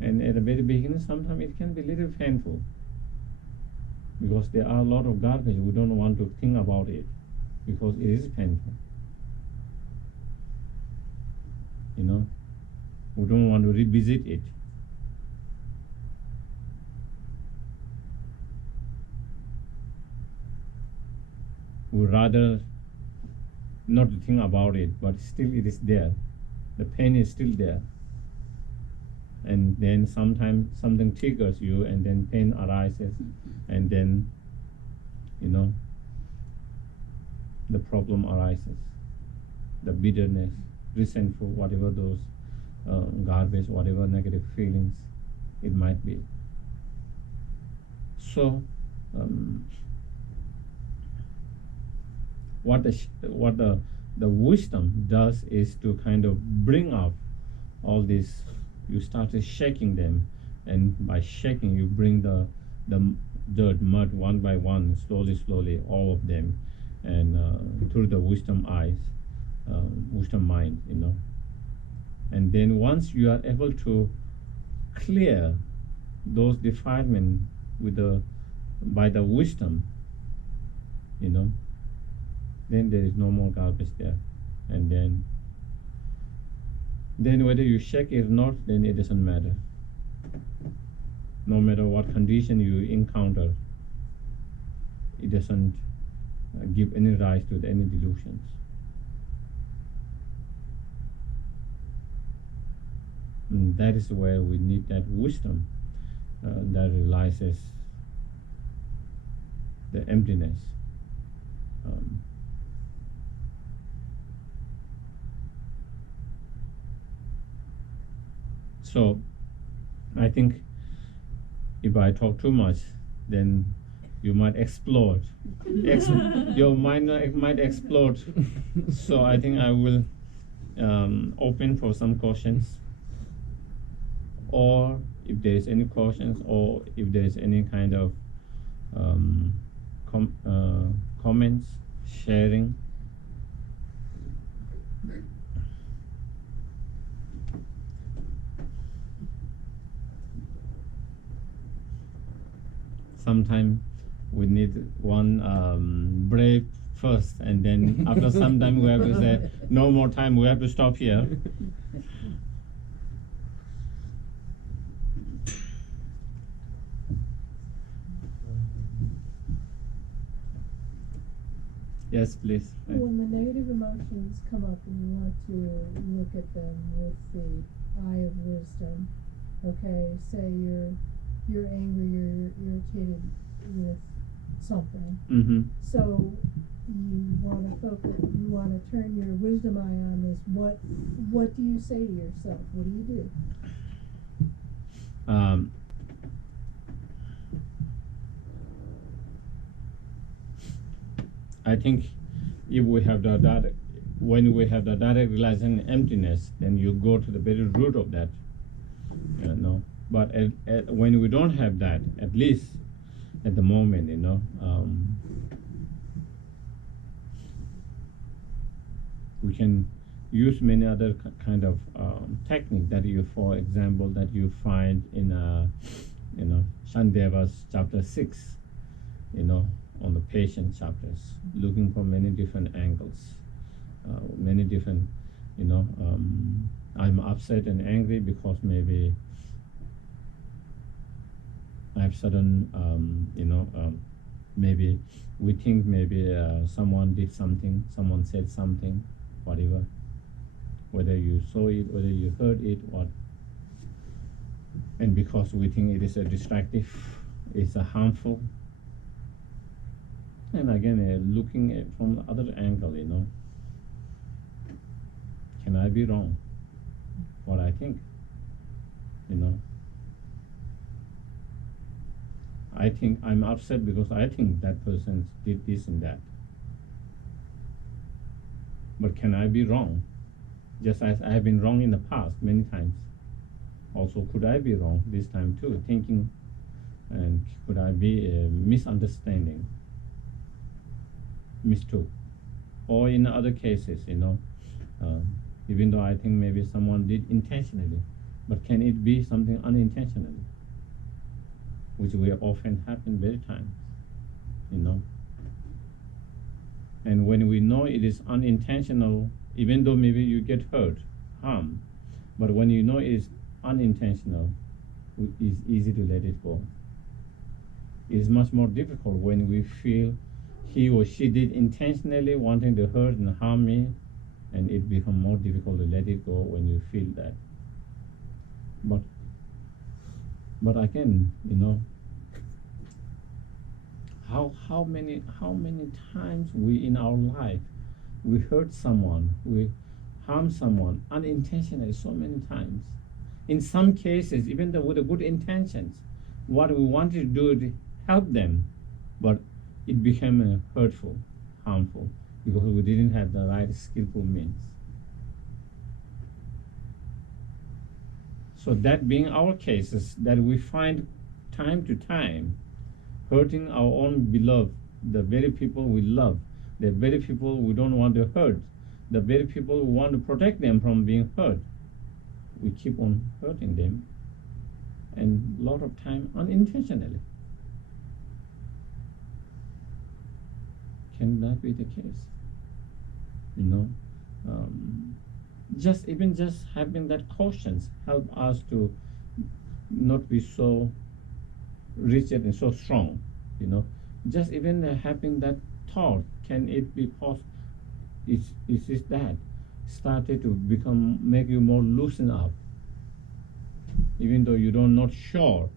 And at the very beginning, sometimes it can be a little painful because there are a lot of garbage. We don't want to think about it because it is painful. We don't want to revisit it. We rather not to think about it, but still it is there. The pain is still there. And then sometimes something triggers you, and then pain arises, and then, the problem arises. The bitterness, resentful, whatever those garbage, whatever negative feelings it might be. So, what the wisdom does is to kind of bring up all this. You started shaking them, and by shaking you bring the dirt, mud, one by one, slowly, all of them, and through the wisdom eyes, wisdom mind, and then once you are able to clear those defilements by the wisdom, then there is no more garbage there, and then whether you shake it or not, then it doesn't matter. No matter what condition you encounter, it doesn't give any rise to any delusions. And that is where we need that wisdom that realizes the emptiness. So I think if I talk too much, then you might explode. Your mind might explode. So I think I will open for some questions, or if there is any questions, or if there is any kind of comments, sharing. Sometimes we need one break first, and then after some time we have to say, no more time, we have to stop here. Yes, please. When the negative emotions come up and you want to look at them with the eye of wisdom, okay, say you're angry, you're irritated with something. Mm-hmm. So you want to turn your wisdom eye on this. What do you say to yourself? What do you do? I think if we have when we have the direct realization emptiness, then you go to the very root of that. But when we don't have that, at least at the moment, we can use many other kind of technique that for example, that you find in Shandeva's chapter 6, on the patient chapters, looking from many different angles, many different, I'm upset and angry because maybe I have sudden, maybe we think maybe someone did something, someone said something, whatever, whether you saw it, whether you heard it, what, and because we think it is a destructive, it's a harmful, and again looking at from the other angle, can I be wrong? What I think, I think I'm upset because I think that person did this and that. But can I be wrong? Just as I have been wrong in the past many times. Also, could I be wrong this time too? Thinking, and could I be a misunderstanding, mistook? Or in other cases, even though I think maybe someone did intentionally, but can it be something unintentionally? Which will often happen many times, And when we know it is unintentional, even though maybe you get hurt, harm, but when you know it is unintentional, it's easy to let it go. It's much more difficult when we feel he or she did intentionally wanting to hurt and harm me, and it becomes more difficult to let it go when you feel that. But again, how many times we in our life we hurt someone, we harm someone unintentionally so many times. In some cases, even though with the good intentions, what we wanted to do to help them, but it became hurtful, harmful, because we didn't have the right skillful means. So that being our cases, that we find time to time hurting our own beloved, the very people we love, the very people we don't want to hurt, the very people who want to protect them from being hurt. We keep on hurting them, and a lot of time unintentionally. Can that be the case? Just having that caution help us to not be so rigid and so strong. Just even having that thought, can it be possible? Is it that started to make you more loosen up, even though you don't not sure,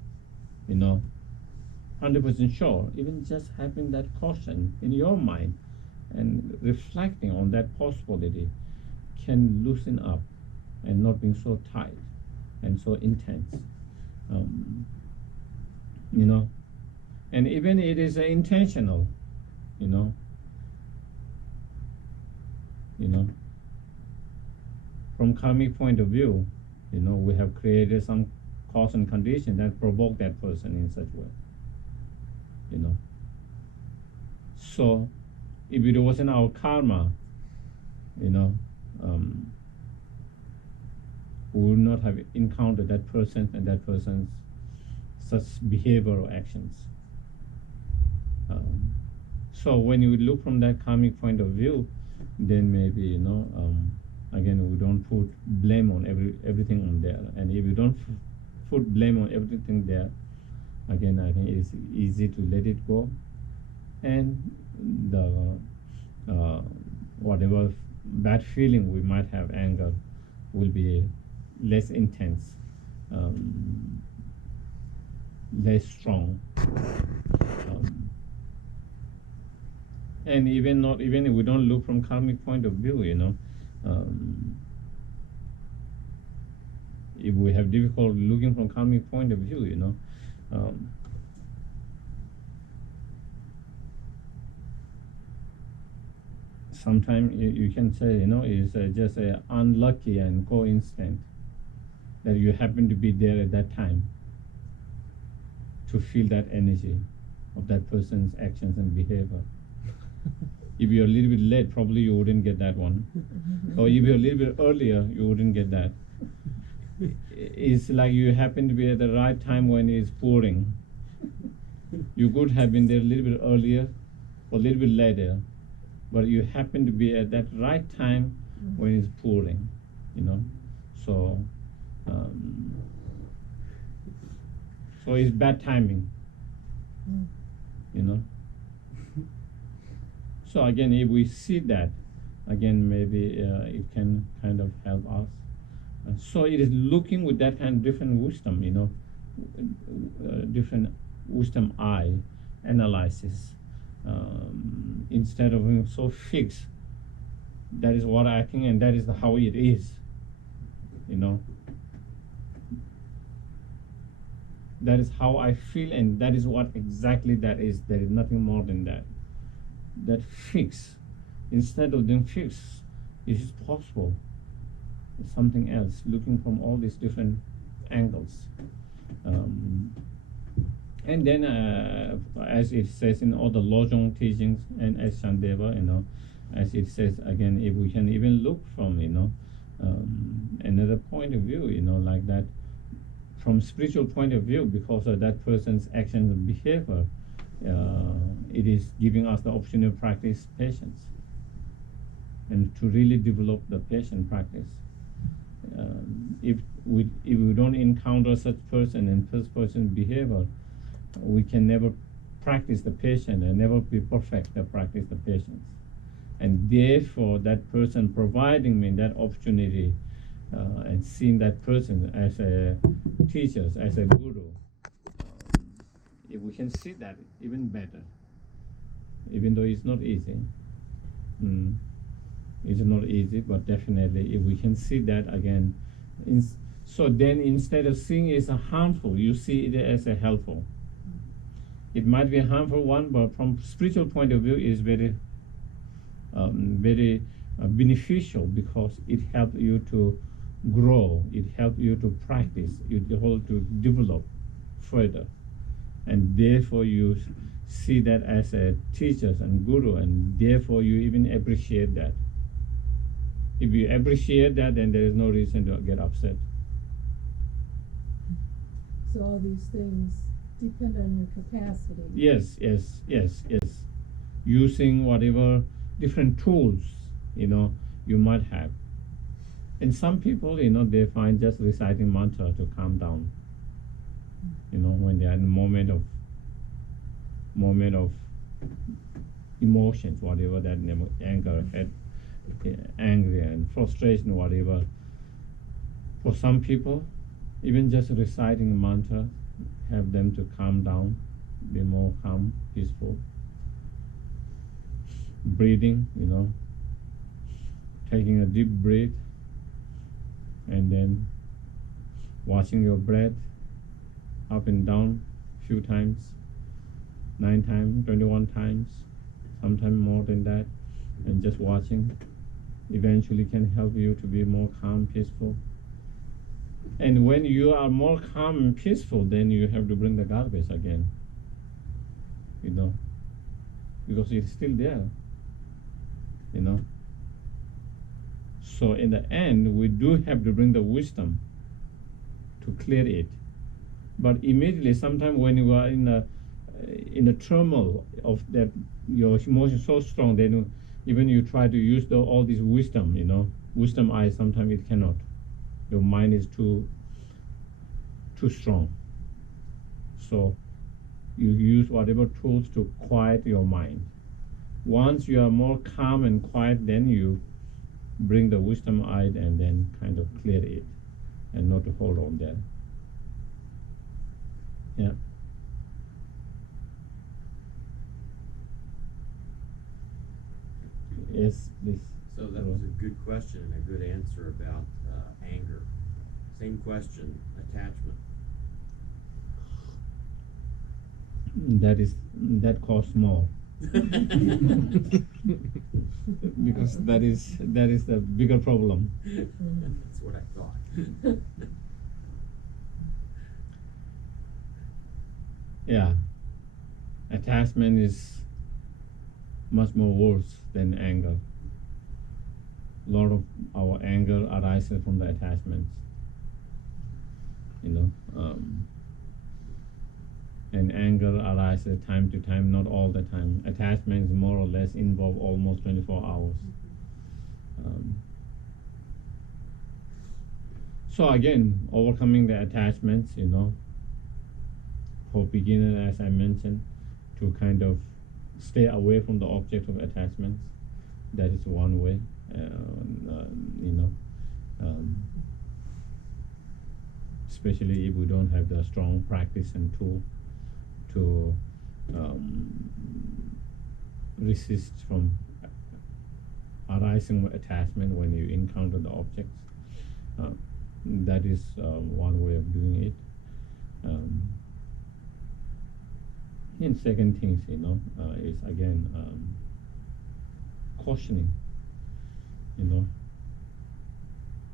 100% sure. Even just having that caution in your mind and reflecting on that possibility can loosen up and not being so tight and so intense, and even it is intentional, from karmic point of view, we have created some cause and condition that provoke that person in such way, So if it wasn't our karma, we would not have encountered that person and that person's such behavior or actions. So when you look from that karmic point of view, then maybe again we don't put blame on everything on there. And if you don't put blame on everything there, again I think it's easy to let it go, and the whatever bad feeling we might have, anger, will be less intense, less strong, and even if we don't look from karmic point of view, if we have difficulty looking from karmic point of view, sometimes you can say, it's just a unlucky and coincidence that you happen to be there at that time to feel that energy of that person's actions and behavior. If you're a little bit late, probably you wouldn't get that one. Or if you're a little bit earlier, you wouldn't get that. It's like you happen to be at the right time when it's pouring. You could have been there a little bit earlier, or a little bit later, but you happen to be at that right time when it's pouring, you know. So, um, so it's bad timing, you know. So again, if we see that, again, maybe it can kind of help us. So it is looking with that kind of different wisdom, you know, different wisdom eye analysis, instead of being so fixed. That is what I think, and that is how it is, you know. That is how I feel, and that is what exactly that is. There is nothing more than that. That fix, instead of doing fix, it is possible. Something else, looking from all these different angles. And then, as it says in all the Lojong teachings, and as Shandeva, you know, as it says again, if we can even look from, you know, another point of view, you know, like that, from spiritual point of view, because of that person's action and behavior, it is giving us the opportunity to practice patience and to really develop the patient practice. If we don't encounter such person and such person's behavior, we can never practice the patient and never be perfect to practice the patience. And therefore, that person providing me that opportunity and seeing that person as a teacher, as a guru, if we can see that, even better. Even though it's not easy. It's not easy, but definitely if we can see that again. So then instead of seeing it as a harmful, you see it as a helpful. It might be a harmful one, but from spiritual point of view, it is very, very beneficial, because it helps you to grow, it helps you to practice, it helps to develop further. And therefore you see that as a teacher and guru, and therefore you even appreciate that. If you appreciate that, then there is no reason to get upset. So all these things depend on your capacity. Yes. Using whatever different tools, you know, you might have. And some people, you know, they find just reciting mantra to calm down. You know, when they are in a moment of emotions, whatever that anger, angry and frustration, whatever. For some people, even just reciting a mantra have them to calm down, be more calm, peaceful. Breathing, you know, taking a deep breath and then watching your breath up and down a few times, 9 times, 21 times, sometimes more than that, and just watching eventually can help you to be more calm, peaceful. And when you are more calm and peaceful, then you have to bring the garbage again, you know, because it's still there, you know. So in the end, we do have to bring the wisdom to clear it. But immediately, sometimes when you are in a turmoil of that, your emotion so strong, then even you try to use all this wisdom, you know, wisdom eye, sometimes it cannot. Your mind is too strong. So you use whatever tools to quiet your mind. Once you are more calm and quiet, then you bring the wisdom eye and then kind of clear it and not to hold on there. Yeah. Yes, please. So that was a good question and a good answer about anger. Same question, attachment. That costs more. Because that is the bigger problem. That's what I thought. Yeah. Attachment is much more worse than anger. A lot of our anger arises from the attachments, you know. and anger arises time to time, not all the time. Attachments more or less involve almost 24 hours. So again, overcoming the attachments, for beginner, as I mentioned, to kind of stay away from the object of attachments. That is one way, especially if we don't have the strong practice and tool to resist from arising attachment when you encounter the objects. That is one way of doing it. And second things, is again cautioning.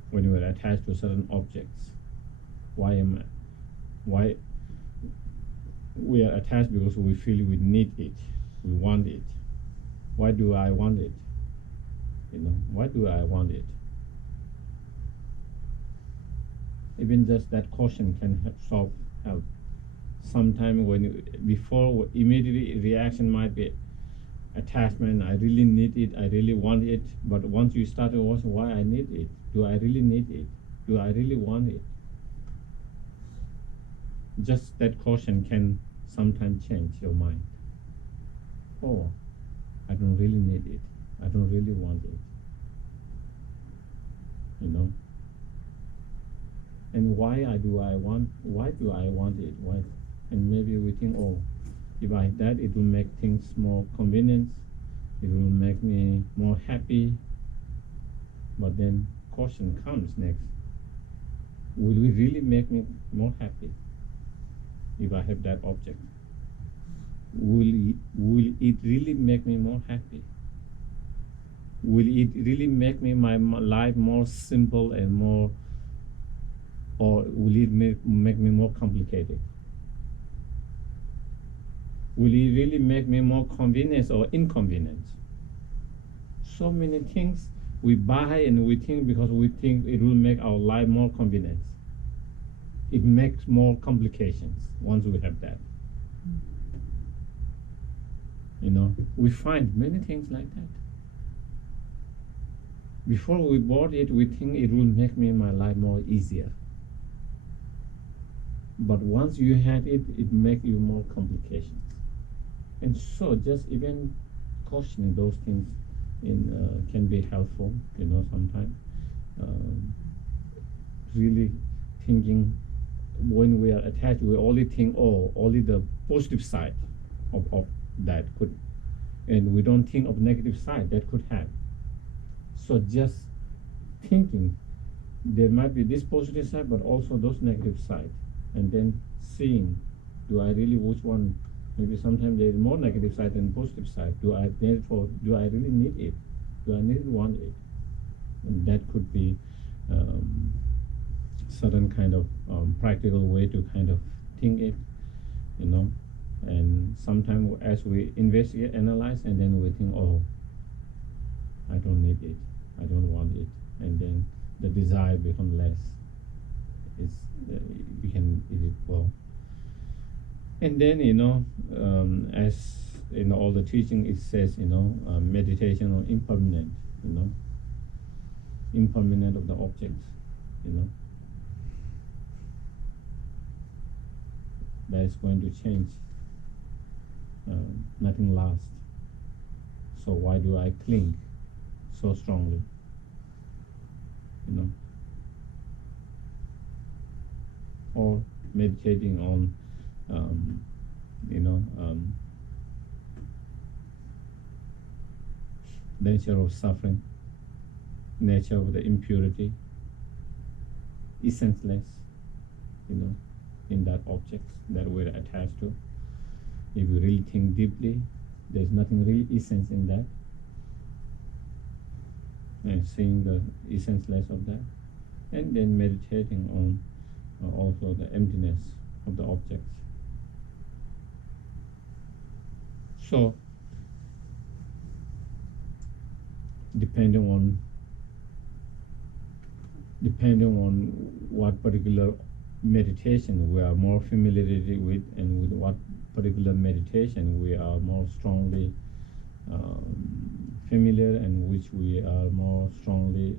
When you are attached to certain objects, why we are attached? Because we feel we need it, we want it. Why do I want it? Why do I want it? Even just that caution can help. Sometimes before immediately reaction might be attachment. I really need it. I really want it. But once you start to ask why I need it, do I really need it? Do I really want it? Just that caution can sometimes change your mind. Oh, I don't really need it. I don't really want it. And why do I want it? Why? And maybe we think, oh, if I that, it will make things more convenient. It will make me more happy. But then caution comes next. Will it really make me more happy if I have that object? Will it really make me more happy? Will it really make me my life more simple and more, or will it make me more complicated? Will it really make me more convenience or inconvenience? So many things we buy and we think because we think it will make our life more convenient. It makes more complications once we have that. We find many things like that. Before we bought it, we think it will make my life more easier. But once you had it, it makes you more complications. And so just even cautioning those things can be helpful, sometimes. Really thinking when we are attached, we only think, only the positive side of that could, and we don't think of negative side that could have. So just thinking there might be this positive side, but also those negative side, and then seeing, do I really, which one? Maybe sometimes there is more negative side than positive side. Do I really need it? Do I really want it? And that could be certain kind of practical way to kind of think it, And sometimes as we investigate, analyze, and then we think, oh, I don't need it. I don't want it. And then the desire becomes less. We can eat it well. And then, as in all the teaching, it says, meditation on impermanent, impermanent of the objects, that is going to change. Nothing lasts. So why do I cling so strongly? Or meditating on nature of suffering, nature of the impurity, essenceless, in that object that we're attached to. If you really think deeply, there's nothing really essence in that. And seeing the essenceless of that, and then meditating on also the emptiness of the objects. So, depending on what particular meditation we are more familiar with, and with what particular meditation we are more strongly familiar, and which we are more strongly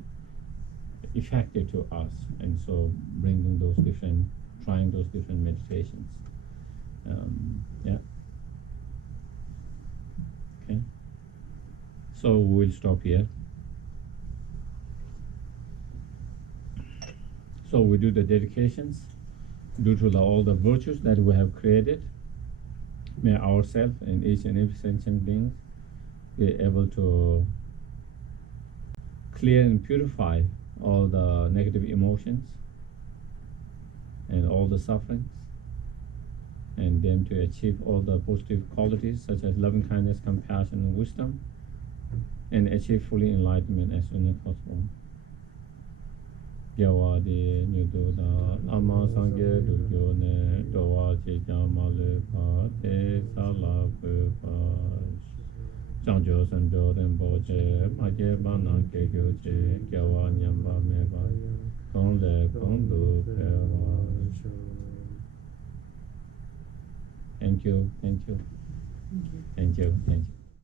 effective to us, and so bringing those different, trying those different meditations. Yeah. Okay. So we'll stop here. So we do the dedications due to all the virtues that we have created. May ourselves and each and every sentient being be able to clear and purify all the negative emotions and all the sufferings, and then to achieve all the positive qualities such as loving kindness, compassion, and wisdom, and achieve fully enlightenment as soon as possible. Gyawadi Nyududa Ama Sangye Dugyo Ne Dowa Chijamale Pa Te Sala Pupash Changjo Sanjo Rinpoche Maje Banan Kekyo Che Gyawa Nyamba Meba Konde Kondu Pewa. Thank you, thank you, thank you, thank you.